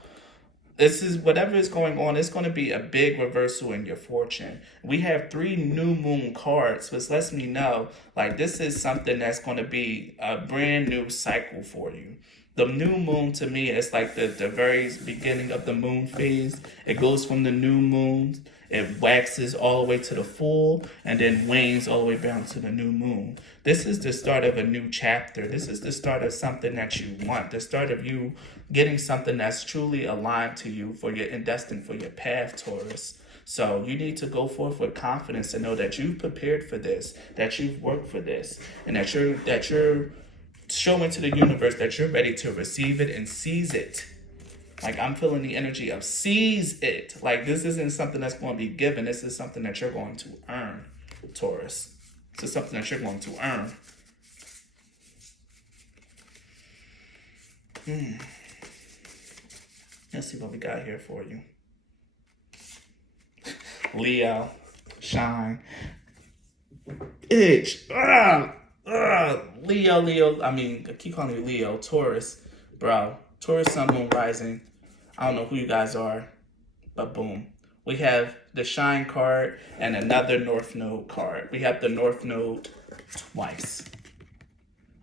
This is whatever is going on, it's going to be a big reversal in your fortune. We have 3 new moon cards, which lets me know like this is something that's going to be a brand new cycle for you. The new moon to me is like the very beginning of the moon phase. It goes from the new moon, it waxes all the way to the full, and then wanes all the way down to the new moon. This is the start of a new chapter. This is the start of something that you want, the start of you getting something that's truly aligned to you for your and destined for your path, Taurus. So you need to go forth with confidence and know that you've prepared for this, that you've worked for this, and that you're showing to the universe that you're ready to receive it and seize it. Like I'm feeling the energy of seize it. Like this isn't something that's going to be given. This is something that you're going to earn, Taurus. This is something that you're going to earn. Let's see what we got here for you. Leo, shine. Itch. Leo. I keep calling you Leo. Taurus, bro. Taurus, Sun, Moon, Rising. I don't know who you guys are, but boom. We have the Shine card and another North Node card. We have the North Node twice.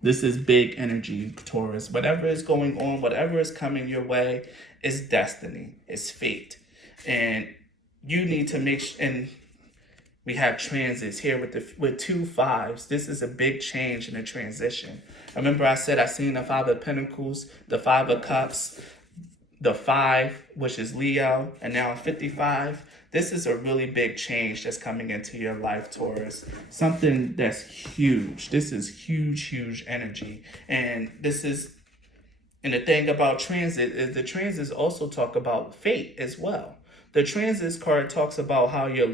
This is big energy, Taurus. Whatever is going on, whatever is coming your way, is destiny, is fate. And you need to make and we have transits here with 2 5s. This is a big change in a transition. Remember I said I seen the 5 of Pentacles, the 5 of Cups, the 5, which is Leo, and now 55. This is a really big change that's coming into your life, Taurus. Something that's huge. This is huge energy. And the thing about transit is the transits also talk about fate as well. The transits card talks about how your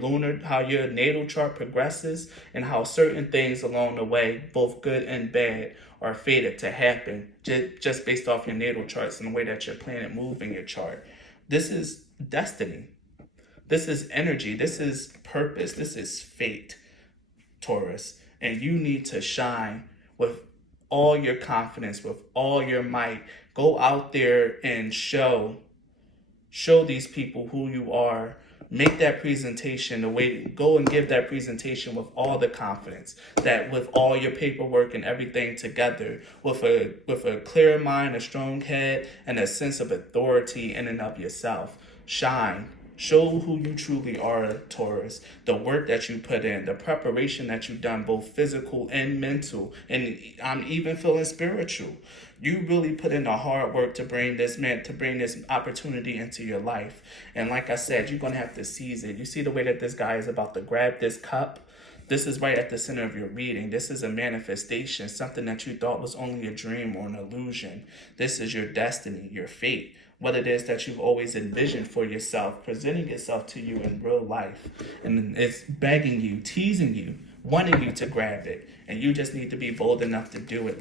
natal chart progresses and how certain things along the way, both good and bad, are fated to happen just based off your natal charts and the way that your planet moves in your chart. This is destiny. This is energy. This is purpose. This is fate, Taurus. And you need to shine with all your confidence, with all your might. Go out there and show these people who you are. Make that presentation go and give that presentation with all the confidence, that with all your paperwork and everything together, with a clear mind, a strong head, and a sense of authority in and of yourself. Shine. Show who you truly are, Taurus. The work that you put in, the preparation that you've done, both physical and mental, and I'm even feeling spiritual. You really put in the hard work to bring this opportunity into your life. And like I said, you're going to have to seize it. You see the way that this guy is about to grab this cup? This is right at the center of your reading. This is a manifestation, something that you thought was only a dream or an illusion. This is your destiny, your fate. what it is that you've always envisioned for yourself, presenting itself to you in real life. And it's begging you, teasing you, wanting you to grab it. And you just need to be bold enough to do it,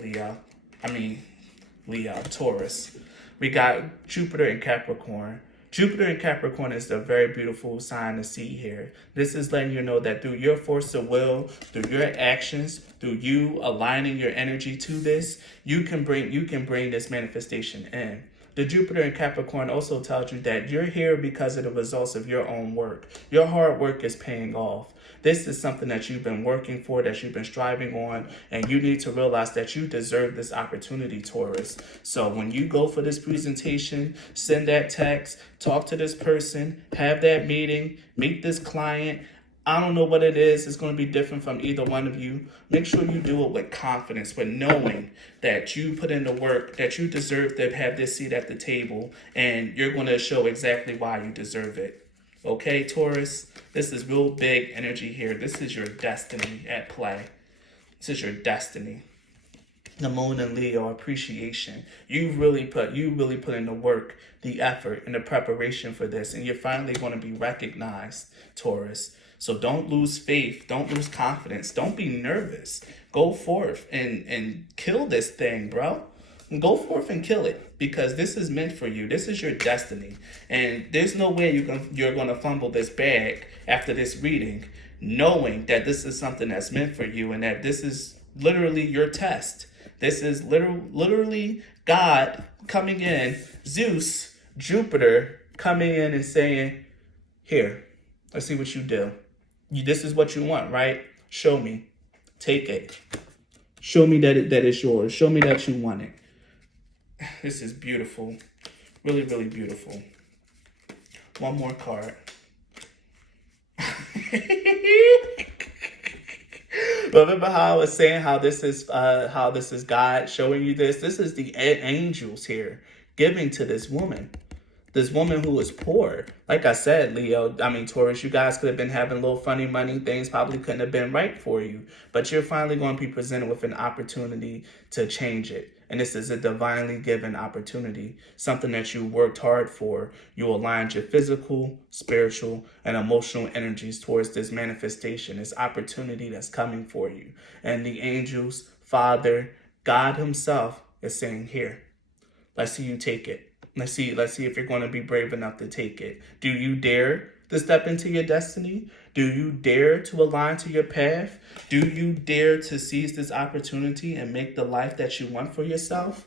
Taurus. We got Jupiter in Capricorn. Jupiter in Capricorn is a very beautiful sign to see here. This is letting you know that through your force of will, through your actions, through you aligning your energy to this, you can bring this manifestation in. The Jupiter in Capricorn also tells you that you're here because of the results of your own work. Your hard work is paying off. This is something that you've been working for, that you've been striving on, and you need to realize that you deserve this opportunity, Taurus. So when you go for this presentation, send that text, talk to this person, have that meeting, meet this client. I don't know what it is. It's going to be different from either one of you. Make sure you do it with confidence, with knowing that you put in the work, that you deserve to have this seat at the table, and you're going to show exactly why you deserve it. Okay, Taurus, this is real big energy here. This is your destiny at play. This is your destiny. The moon and Leo, appreciation. You really put in the work, the effort, and the preparation for this, and you're finally going to be recognized, Taurus. So don't lose faith. Don't lose confidence. Don't be nervous. Go forth and kill this thing, bro. Go forth and kill it, because this is meant for you. This is your destiny. And there's no way you're going to fumble this bag after this reading, knowing that this is something that's meant for you and that this is literally your test. This is literally God coming in, Zeus, Jupiter coming in and saying, here, let's see what you do. This is what you want, right? Show me. Take it. Show me that it's yours. Show me that you want it. This is beautiful. Really, really beautiful. One more card. Remember how I was saying how this is God showing you this? This is the angels here giving to this woman. This woman who is poor. Like I said, Taurus, you guys could have been having a little funny money. Things probably couldn't have been right for you. But you're finally going to be presented with an opportunity to change it. And this is a divinely given opportunity. Something that you worked hard for. You aligned your physical, spiritual, and emotional energies towards this manifestation, this opportunity that's coming for you. And the angels, Father, God himself is saying, here, let's see you take it. Let's see if you're going to be brave enough to take it. Do you dare to step into your destiny? Do you dare to align to your path? Do you dare to seize this opportunity and make the life that you want for yourself?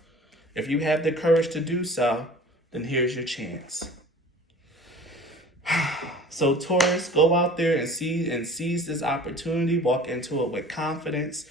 If you have the courage to do so, then here's your chance. So Taurus, go out there and seize this opportunity. Walk into it with confidence,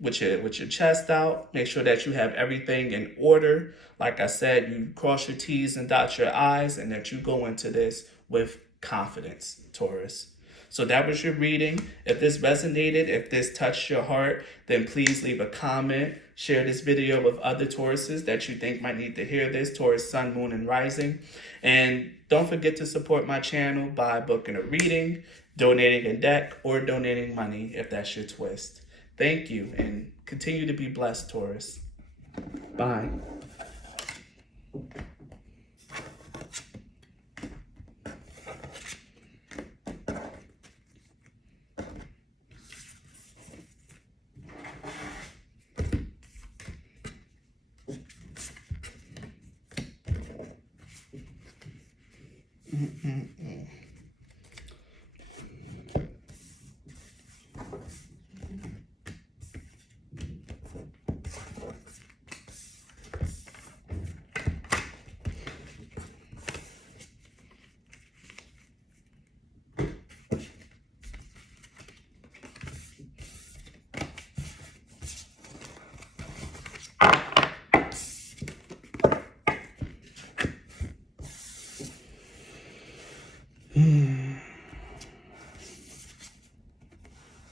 with your chest out. Make sure that you have everything in order. Like I said, you cross your T's and dot your I's, and that you go into this with confidence, Taurus. So that was your reading. If this resonated, if this touched your heart, then please leave a comment. Share this video with other Tauruses that you think might need to hear this, Taurus, Sun, Moon, and Rising. And don't forget to support my channel by booking a reading, donating a deck, or donating money if that's your twist. Thank you, and continue to be blessed, Taurus. Bye.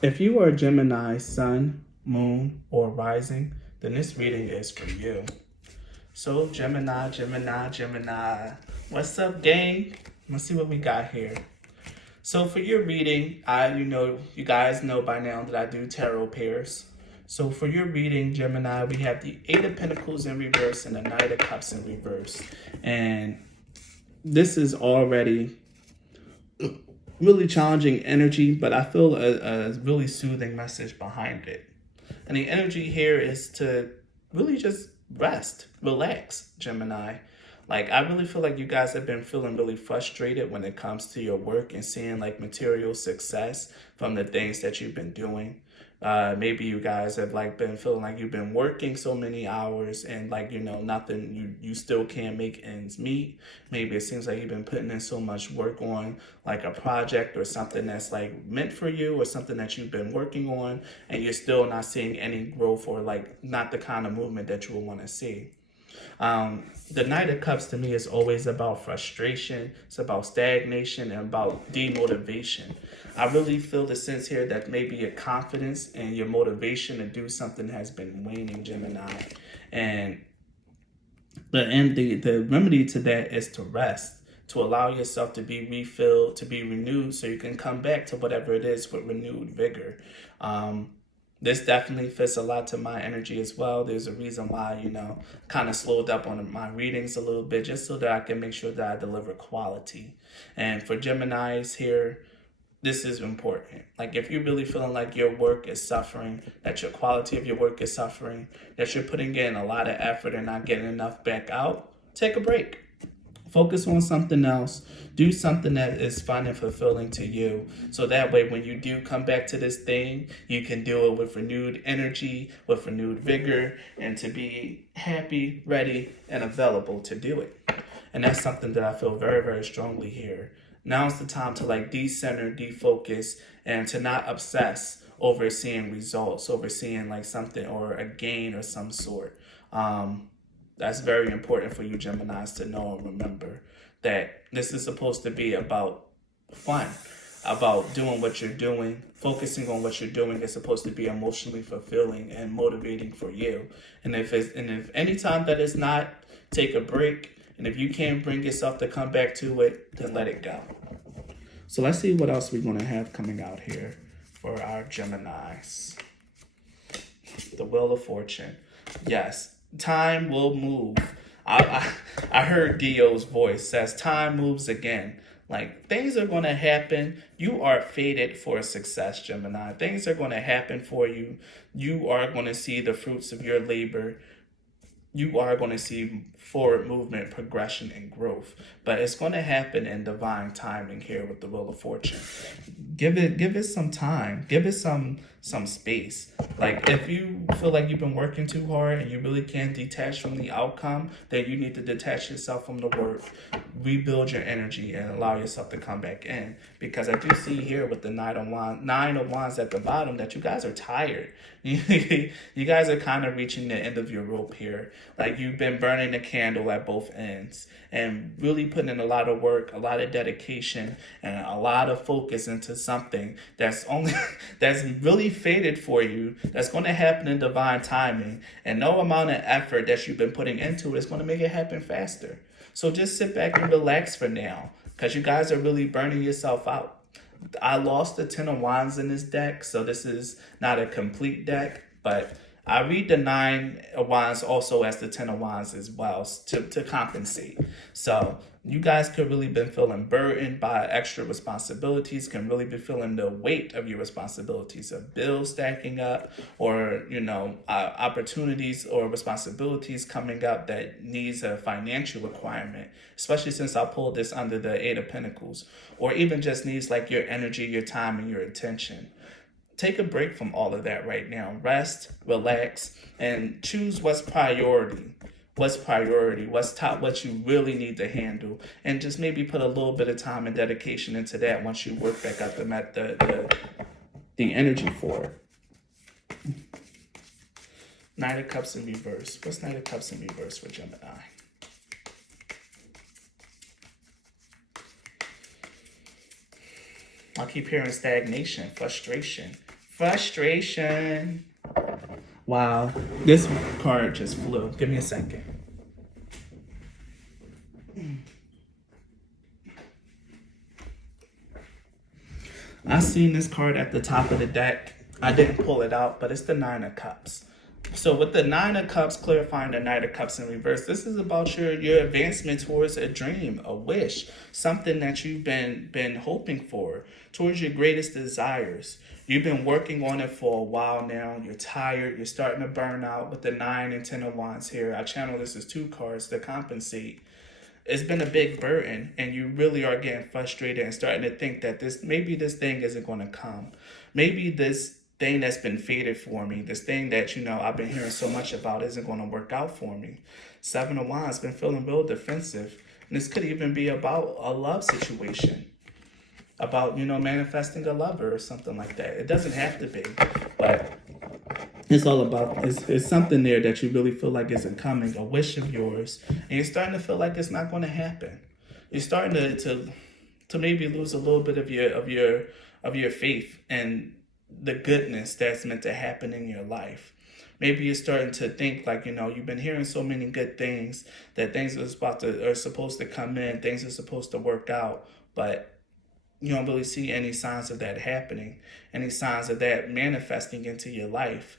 If you are Gemini, Sun, Moon, or Rising, then this reading is for you. So Gemini. What's up, gang? Let's see what we got here. So for your reading, you guys know by now that I do tarot pairs. So for your reading, Gemini, we have the Eight of Pentacles in reverse and the Knight of Cups in reverse. And this is already really challenging energy, but I feel a really soothing message behind it. And the energy here is to really just rest, relax, Gemini. Like, I really feel like you guys have been feeling really frustrated when it comes to your work and seeing like material success from the things that you've been doing. Maybe you guys have like been feeling like you've been working so many hours and like, nothing, you still can't make ends meet. Maybe it seems like you've been putting in so much work on like a project or something that's like meant for you or something that you've been working on and you're still not seeing any growth or like not the kind of movement that you would want to see. The Knight of Cups to me is always about frustration. It's about stagnation and about demotivation. I really feel the sense here that maybe your confidence and your motivation to do something has been waning, Gemini. And the remedy to that is to rest, to allow yourself to be refilled, to be renewed, so you can come back to whatever it is with renewed vigor. This definitely fits a lot to my energy as well. There's a reason why, kind of slowed up on my readings a little bit, just so that I can make sure that I deliver quality. And for Geminis here, this is important. Like, if you're really feeling like your work is suffering, that your quality of your work is suffering, that you're putting in a lot of effort and not getting enough back out, take a break. Focus on something else. Do something that is fun and fulfilling to you. So that way, when you do come back to this thing, you can do it with renewed energy, with renewed vigor, and to be happy, ready, and available to do it. And that's something that I feel very, very strongly here. Now's the time to like decenter, defocus, and to not obsess over seeing results, over seeing like something or a gain or some sort. That's very important for you Geminis to know and remember that this is supposed to be about fun, about doing what you're doing, focusing on what you're doing is supposed to be emotionally fulfilling and motivating for you. And if any time that it's not, take a break. And if you can't bring yourself to come back to it, then let it go. So let's see what else we're going to have coming out here for our Geminis. The Wheel of Fortune. Yes. Time will move. I heard Dio's voice says time moves again. Like, things are going to happen. You are fated for success, Gemini. Things are going to happen for you. You are going to see the fruits of your labor. You are going to see forward movement, progression, and growth. But it's going to happen in divine timing here with the Wheel of Fortune. Give it some time. Give it some space. Like, if you feel like you've been working too hard and you really can't detach from the outcome, then you need to detach yourself from the work, rebuild your energy, and allow yourself to come back in. Because I do see here with the Nine of Wands at the bottom that you guys are tired. You guys are kind of reaching the end of your rope here. Like, you've been burning the candle at both ends and really putting in a lot of work, a lot of dedication, and a lot of focus into something that's really fated for you, that's going to happen in divine timing, and no amount of effort that you've been putting into it is going to make it happen faster. So just sit back and relax for now, because you guys are really burning yourself out. I lost the Ten of Wands in this deck, so this is not a complete deck, but I read the Nine of Wands also as the Ten of Wands as well to compensate. So you guys could really been feeling burdened by extra responsibilities, can really be feeling the weight of your responsibilities of bills stacking up, or, opportunities or responsibilities coming up that needs a financial requirement, especially since I pulled this under the Eight of Pentacles, or even just needs like your energy, your time, and your attention. Take a break from all of that right now. Rest, relax, and choose what's priority. What's priority? What's top? What you really need to handle, and just maybe put a little bit of time and dedication into that once you work back up the energy for it. Knight of Cups in reverse. What's Knight of Cups in reverse for Gemini? I keep hearing stagnation, frustration. Wow, this card just flew. Give me a second. I seen this card at the top of the deck. I didn't pull it out, but it's the Nine of Cups. So with the Nine of Cups clarifying the Knight of Cups in reverse, this is about your advancement towards a dream, a wish, something that you've been hoping for, towards your greatest desires. You've been working on it for a while now. You're tired. You're starting to burn out with the 9 and 10 of Wands here. I channel this as 2 cards to compensate. It's been a big burden, and you really are getting frustrated and starting to think that this thing isn't going to come. Maybe this thing that's been fated for me, this thing that I've been hearing so much about, isn't going to work out for me. 7 of Wands been feeling real defensive, and this could even be about a love situation, about manifesting a lover or something like that. It doesn't have to be, but it's all about it's something there that you really feel like isn't coming, a wish of yours, and you're starting to feel like it's not going to happen. You're starting to maybe lose a little bit of your faith and the goodness that's meant to happen in your life. Maybe you're starting to think like, you've been hearing so many good things, that things are supposed to come in, things are supposed to work out, but you don't really see any signs of that happening, any signs of that manifesting into your life.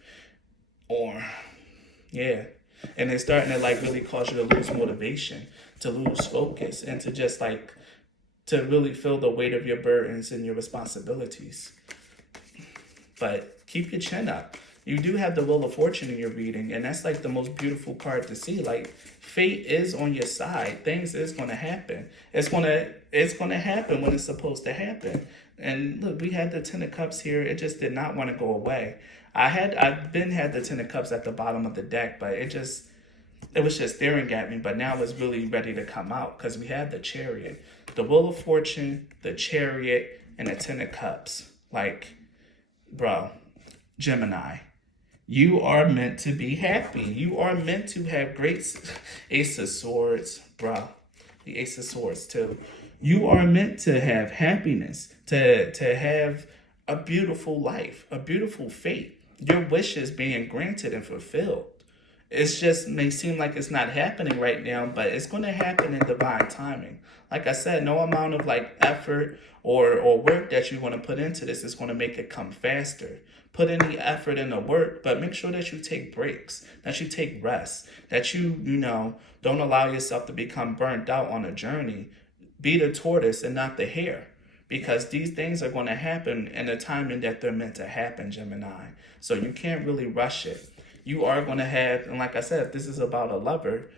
Or, yeah. And it's starting to really cause you to lose motivation, to lose focus, and to just to really feel the weight of your burdens and your responsibilities. But keep your chin up. You do have the Wheel of Fortune in your reading, and that's the most beautiful card to see. Fate is on your side. Things is going to happen. It's going to happen when it's supposed to happen. And look, we had the 10 of Cups here. It just did not want to go away. I've been had the 10 of Cups at the bottom of the deck, but it was just staring at me. But now it's really ready to come out, because we have the Chariot, the Wheel of Fortune, the Chariot, and the 10 of Cups. Bro, Gemini, you are meant to be happy. You are meant to have great Ace of Swords, bro. The Ace of Swords too. You are meant to have happiness, to have a beautiful life, a beautiful fate. Your wishes being granted and fulfilled. It's just may seem like it's not happening right now, but it's going to happen in divine timing. Like I said, no amount of effort or work that you want to put into this is going to make it come faster. Put in the effort and the work, but make sure that you take breaks, that you take rest, that you don't allow yourself to become burnt out on a journey. Be the tortoise and not the hare, because these things are going to happen in the timing that they're meant to happen, Gemini. So you can't really rush it. You are going to have, and like I said, if this is about a lover,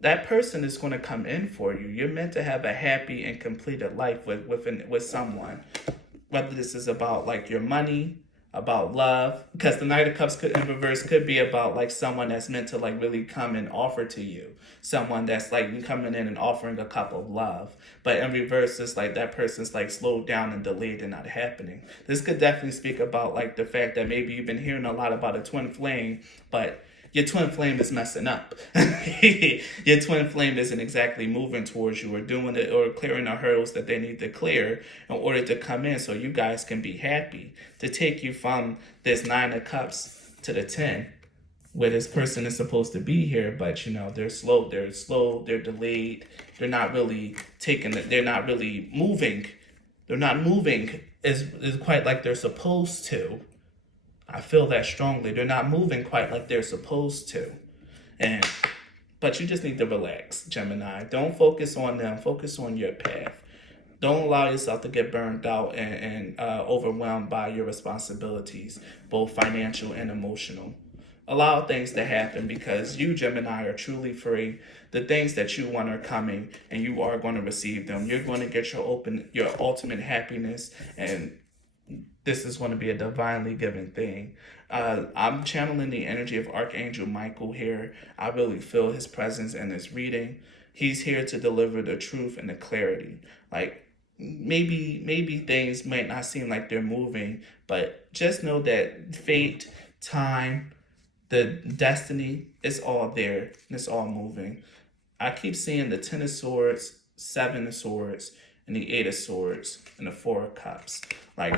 that person is going to come in for you. You're meant to have a happy and completed life with someone. Whether this is about your money, about love, because the Knight of Cups in reverse could be about someone that's meant to really come and offer to you. Someone that's coming in and offering a cup of love. But in reverse, it's that person's slowed down and delayed and not happening. This could definitely speak about the fact that maybe you've been hearing a lot about a twin flame, but your twin flame is messing up. Your twin flame isn't exactly moving towards you or doing it or clearing the hurdles that they need to clear in order to come in so you guys can be happy. To take you from this 9 of Cups to the 10, where this person is supposed to be here, but they're slow, they're delayed, they're not really they're not really moving. They're not moving is quite like they're supposed to. I feel that strongly. They're not moving quite like they're supposed to. But you just need to relax, Gemini. Don't focus on them. Focus on your path. Don't allow yourself to get burned out and overwhelmed by your responsibilities, both financial and emotional. Allow things to happen, because you, Gemini, are truly free. The things that you want are coming, and you are going to receive them. You're going to get your ultimate happiness, and this is going to be a divinely given thing. I'm channeling the energy of Archangel Michael here. I really feel his presence in this reading. He's here to deliver the truth and the clarity. Maybe things might not seem like they're moving, but just know that fate, time, the destiny, it's all there, and it's all moving. I keep seeing the 10 of Swords, 7 of Swords, and the 8 of Swords, and the 4 of Cups.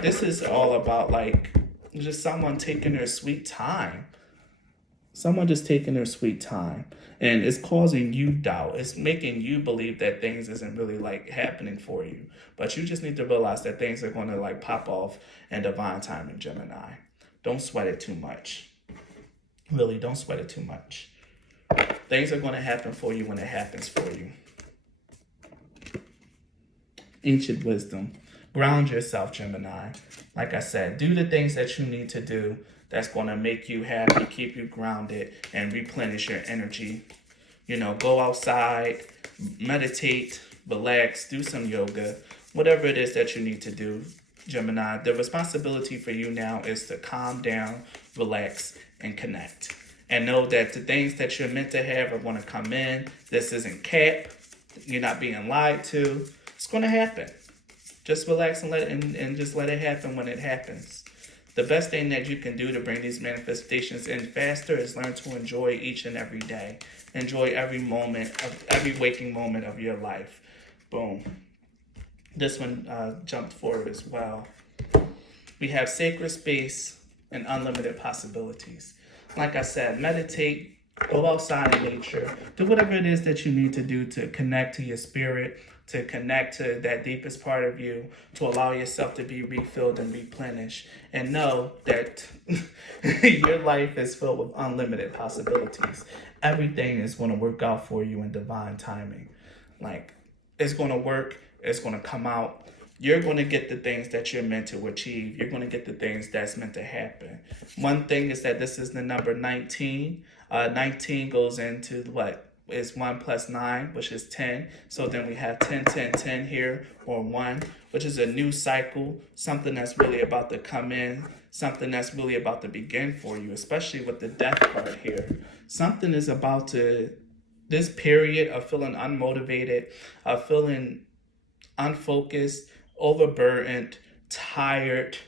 This is all about just someone taking their sweet time. Someone just taking their sweet time. And it's causing you doubt. It's making you believe that things isn't really happening for you. But you just need to realize that things are going to pop off in divine timing, Gemini. Don't sweat it too much. Really, don't sweat it too much. Things are going to happen for you when it happens for you. Ancient wisdom. Ground yourself, Gemini. Like I said, do the things that you need to do that's going to make you happy, keep you grounded, and replenish your energy. You know, go outside, meditate, relax, do some yoga, whatever it is that you need to do, Gemini. The responsibility for you now is to calm down, relax, and connect. And know that the things that you're meant to have are going to come in. This isn't cap. You're not being lied to. It's going to happen. Just relax and and just let it happen when it happens. The best thing that you can do to bring these manifestations in faster is learn to enjoy each and every day. Enjoy every moment of every waking moment of your life. Boom. This one jumped forward as well. We have sacred space and unlimited possibilities. Like I said, meditate, go outside in nature, do whatever it is that you need to do to connect to your spirit, to connect to that deepest part of you, to allow yourself to be refilled and replenished. And know that your life is filled with unlimited possibilities. Everything is going to work out for you in divine timing. Like, it's going to work, it's going to come out. You're going to get the things that you're meant to achieve. You're going to get the things that's meant to happen. One thing is that this is the number 19. 19 goes into what is 1 plus 9, which is 10. So then we have 10, 10, 10 here, or 1, which is a new cycle, something that's really about to come in, something that's really about to begin for you, especially with the death part here. Something is about to, this period of feeling unmotivated, of feeling unfocused, overburdened, tired,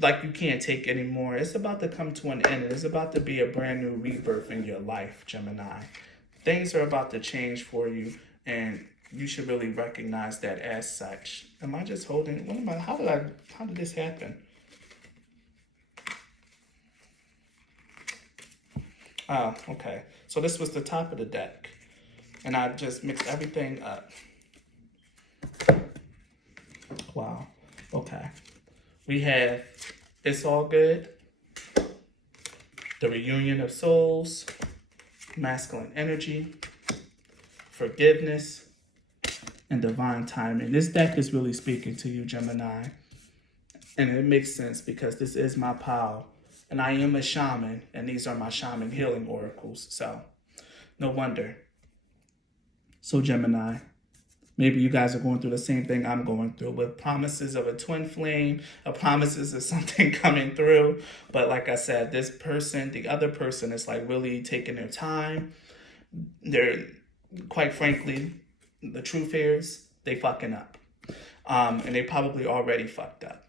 like you can't take anymore. It's about to come to an end. It's about to be a brand new rebirth in your life, Gemini. Things are about to change for you, and you should really recognize that as such. Am I just holding? What am I? How did this happen? Oh, okay. So this was the top of the deck, and I just mixed everything up. Wow. Okay. We have It's All Good, the Reunion of Souls, Masculine Energy, Forgiveness, and Divine Timing. This deck is really speaking to you, Gemini. And it makes sense because this is my pal. And I am a shaman, and these are my shaman healing oracles. So, no wonder. So, Gemini, maybe you guys are going through the same thing I'm going through, with promises of a twin flame, promises of something coming through. But like I said, this person, the other person, is like really taking their time. They're, quite frankly, the truth is, they fucking up. And they probably already fucked up.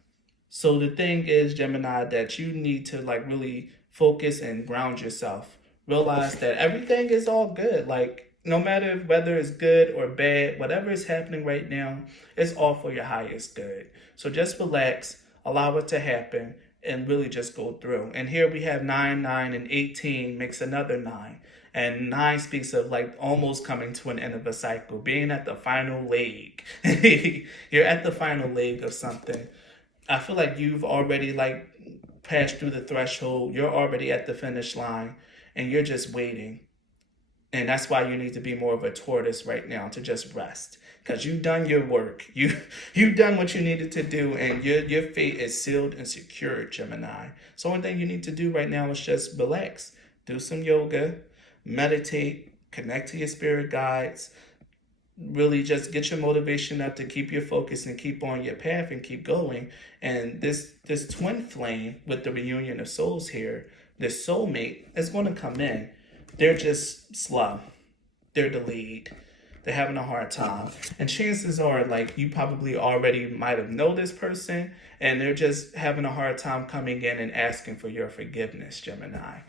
So the thing is, Gemini, that you need to like really focus and ground yourself. Realize that everything is all good. Like, no matter whether it's good or bad, whatever is happening right now, it's all for your highest good. So just relax, allow it to happen, and really just go through. And here we have 9, 9, and 18 makes another 9. And 9 speaks of like almost coming to an end of a cycle, being at the final leg. You're at the final leg of something. I feel like you've already like passed through the threshold. You're already at the finish line, and you're just waiting. And that's why you need to be more of a tortoise right now, to just rest, because you've done your work. You've done what you needed to do, and your fate is sealed and secured, Gemini. So one thing you need to do right now is just relax, do some yoga, meditate, connect to your spirit guides. Really just get your motivation up to keep your focus and keep on your path and keep going. And this twin flame with the reunion of souls here, this soulmate, is going to come in. They're just slow. They're delayed. They're having a hard time. And chances are, like, you probably already might have known this person, and they're just having a hard time coming in and asking for your forgiveness, Gemini.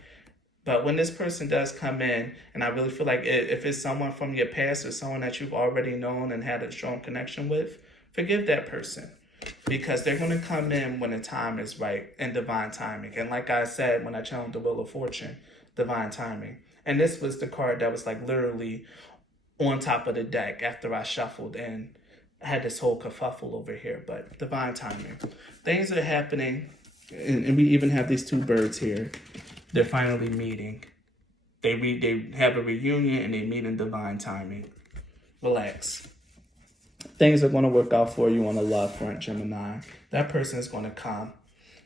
But when this person does come in, and I really feel like if it's someone from your past or someone that you've already known and had a strong connection with, forgive that person. Because they're going to come in when the time is right, in divine timing. And like I said, when I channeled the Wheel of Fortune, divine timing. And this was the card that was like literally on top of the deck after I shuffled and had this whole kerfuffle over here. But divine timing. Things are happening. And we even have these two birds here. They're finally meeting. They have a reunion and they meet in divine timing. Relax. Things are going to work out for you on the love front, Gemini. That person is going to come.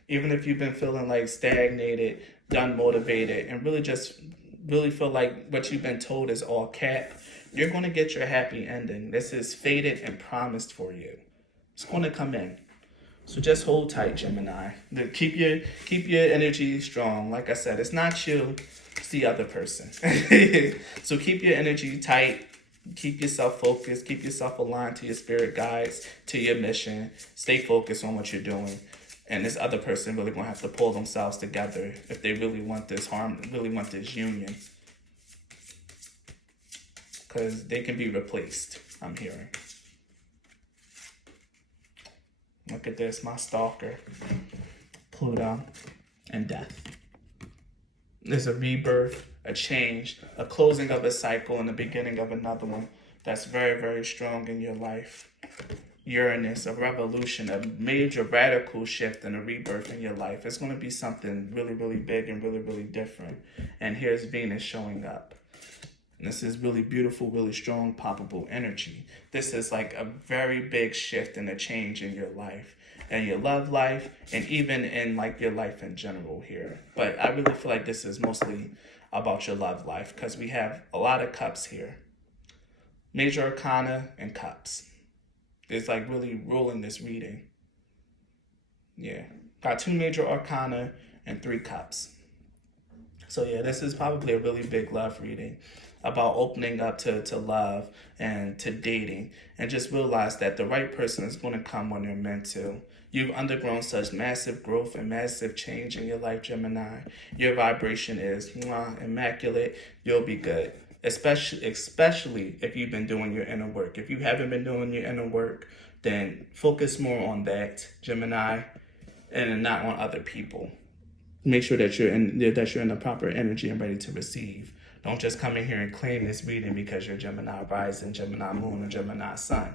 Even if you've been feeling like stagnated, unmotivated, and really feel like what you've been told is all cap, you're going to get your happy ending. This is fated and promised for you. It's going to come in. So just hold tight, Gemini. Keep your energy strong. Like I said, it's not you, it's the other person. So keep your energy tight. Keep yourself focused. Keep yourself aligned to your spirit guides, to your mission. Stay focused on what you're doing. And this other person really gonna have to pull themselves together if they really want this really want this union. Because they can be replaced, I'm hearing. Look at this, my stalker. Pluto and death. There's a rebirth, a change, a closing of a cycle and the beginning of another one that's very, very strong in your life. Uranus, a revolution, a major radical shift and a rebirth in your life. It's going to be something really, really big and really, really different. And here's Venus showing up. And this is really beautiful, really strong, poppable energy. This is like a very big shift and a change in your life and your love life and even in like your life in general here. But I really feel like this is mostly about your love life because we have a lot of cups here. Major arcana and cups. It's like really ruling this reading. Yeah. Got 2 major arcana and 3 cups. So yeah, this is probably a really big love reading about opening up to love and to dating and just realize that the right person is going to come when they're meant to. You've undergone such massive growth and massive change in your life, Gemini. Your vibration is immaculate. You'll be good. Especially if you've been doing your inner work. If you haven't been doing your inner work, then focus more on that, Gemini, and not on other people. Make sure that you're in the proper energy and ready to receive. Don't just come in here and claim this reading because you're Gemini rising, Gemini moon, or Gemini sun.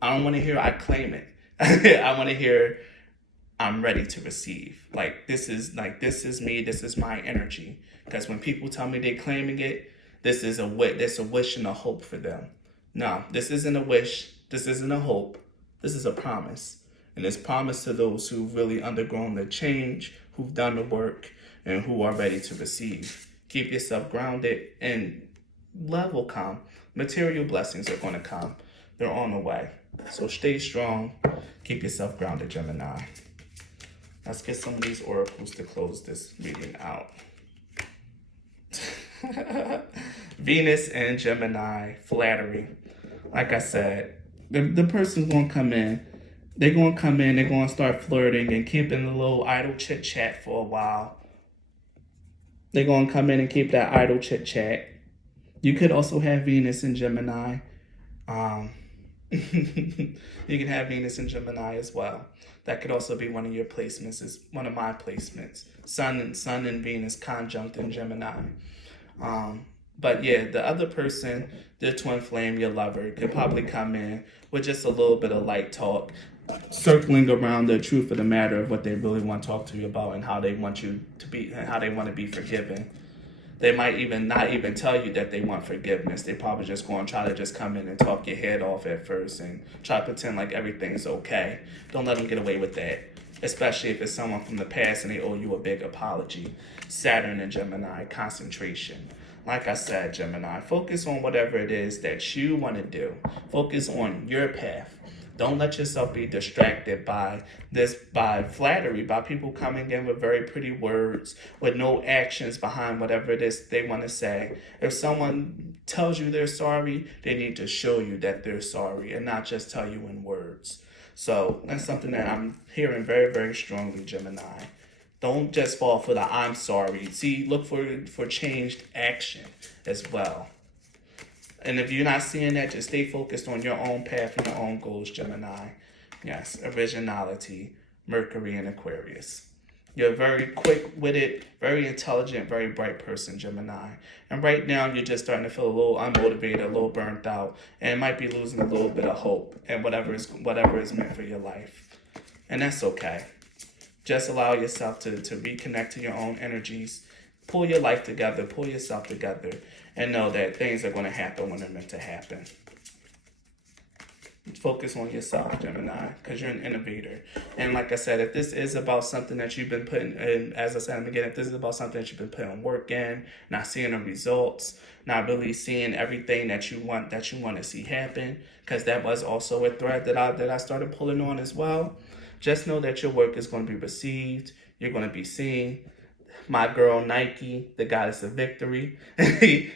I don't want to hear I claim it. I want to hear I'm ready to receive. This is me, this is my energy. Because when people tell me they're claiming it, this is a wish and a hope for them. No, this isn't a wish, this isn't a hope, this is a promise. And it's promise to those who've really undergone the change, who've done the work, and who are ready to receive. Keep yourself grounded and love will come. Material blessings are going to come. They're on the way. So stay strong. Keep yourself grounded, Gemini. Let's get some of these oracles to close this reading out. Venus and Gemini, flattery. Like I said, the person's going to come in. They're going to start flirting and keeping a little idle chit-chat for a while. They're going to come in and keep that idle chit-chat. You could also have Venus and Gemini. You can have Venus and Gemini as well. That could also be one of your placements. It's one of my placements. Sun and Venus conjunct in Gemini. But yeah, the other person, their twin flame, your lover, could probably come in with just a little bit of light talk, circling around the truth of the matter of what they really want to talk to you about and how they want you to be and how they want to be forgiven. They might even not even tell you that they want forgiveness. They probably just going to try to just come in and talk your head off at first and try to pretend like everything's okay. Don't let them get away with that, especially if it's someone from the past and they owe you a big apology. Saturn and Gemini, concentration. Like I said, Gemini, focus on whatever it is that you want to do. Focus on your path. Don't let yourself be distracted by flattery, by people coming in with very pretty words, with no actions behind whatever it is they want to say. If someone tells you they're sorry, they need to show you that they're sorry and not just tell you in words. So that's something that I'm hearing very, very strongly, Gemini. Don't just fall for the I'm sorry. See, look for changed action as well. And if you're not seeing that, just stay focused on your own path and your own goals, Gemini. Yes, originality, Mercury and Aquarius. You're a very quick-witted, very intelligent, very bright person, Gemini. And right now, you're just starting to feel a little unmotivated, a little burnt out, and might be losing a little bit of hope in whatever is meant for your life. And that's okay. Just allow yourself to reconnect to your own energies. Pull your life together, pull yourself together, and know that things are going to happen when they're meant to happen. Focus on yourself, Gemini, because you're an innovator. And like I said, if this is about something that you've been putting in, as I said in the beginning, if this is about something that you've been putting work in, not seeing the results, not really seeing everything that you want to see happen, because that was also a thread that I started pulling on as well. Just know that your work is going to be received. You're going to be seen. My girl Nike, the goddess of victory,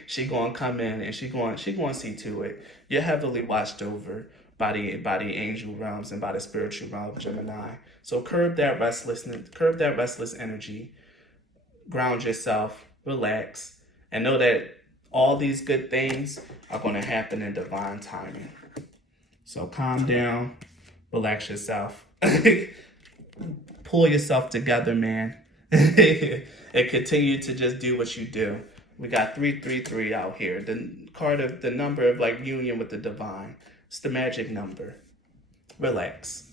she gonna come in and she gonna see to it. You're heavily watched over by the angel realms and by the spiritual realm of Gemini. So curb that restless energy, ground yourself, relax, and know that all these good things are gonna happen in divine timing. So calm down, relax yourself, pull yourself together, man. And continue to just do what you do. We got 333 out here. The card of the number of like union with the divine. It's the magic number. Relax.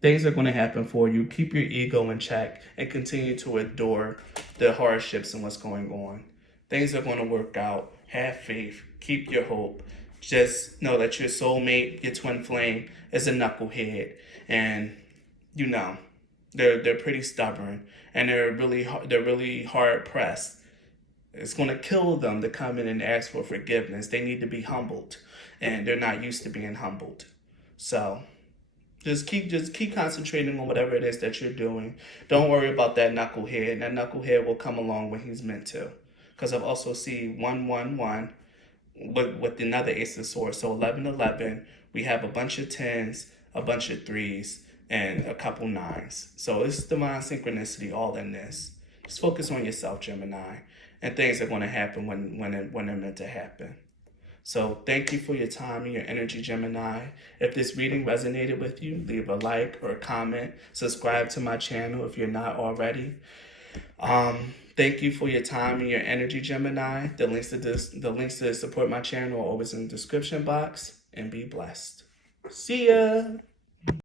Things are going to happen for you. Keep your ego in check and continue to adore the hardships and what's going on. Things are going to work out. Have faith. Keep your hope. Just know that your soulmate, your twin flame, is a knucklehead, and you know they're pretty stubborn, and they're really hard pressed. It's going to kill them to come in and ask for forgiveness. They need to be humbled, and they're not used to being humbled. So just keep concentrating on whatever it is that you're doing. Don't worry about that knucklehead. That knucklehead will come along when he's meant to. Because I've also seen 111 with another Ace of Swords. So 1111, we have a bunch of 10s, a bunch of 3s, and a couple 9s. So it's divine synchronicity all in this. Just focus on yourself, Gemini, and things are going to happen when they're meant to happen. So thank you for your time and your energy, Gemini. If this reading resonated with you, leave a like or a comment. Subscribe to my channel if you're not already. Thank you for your time and your energy, Gemini. The links to support my channel are always in the description box. And be blessed. See ya.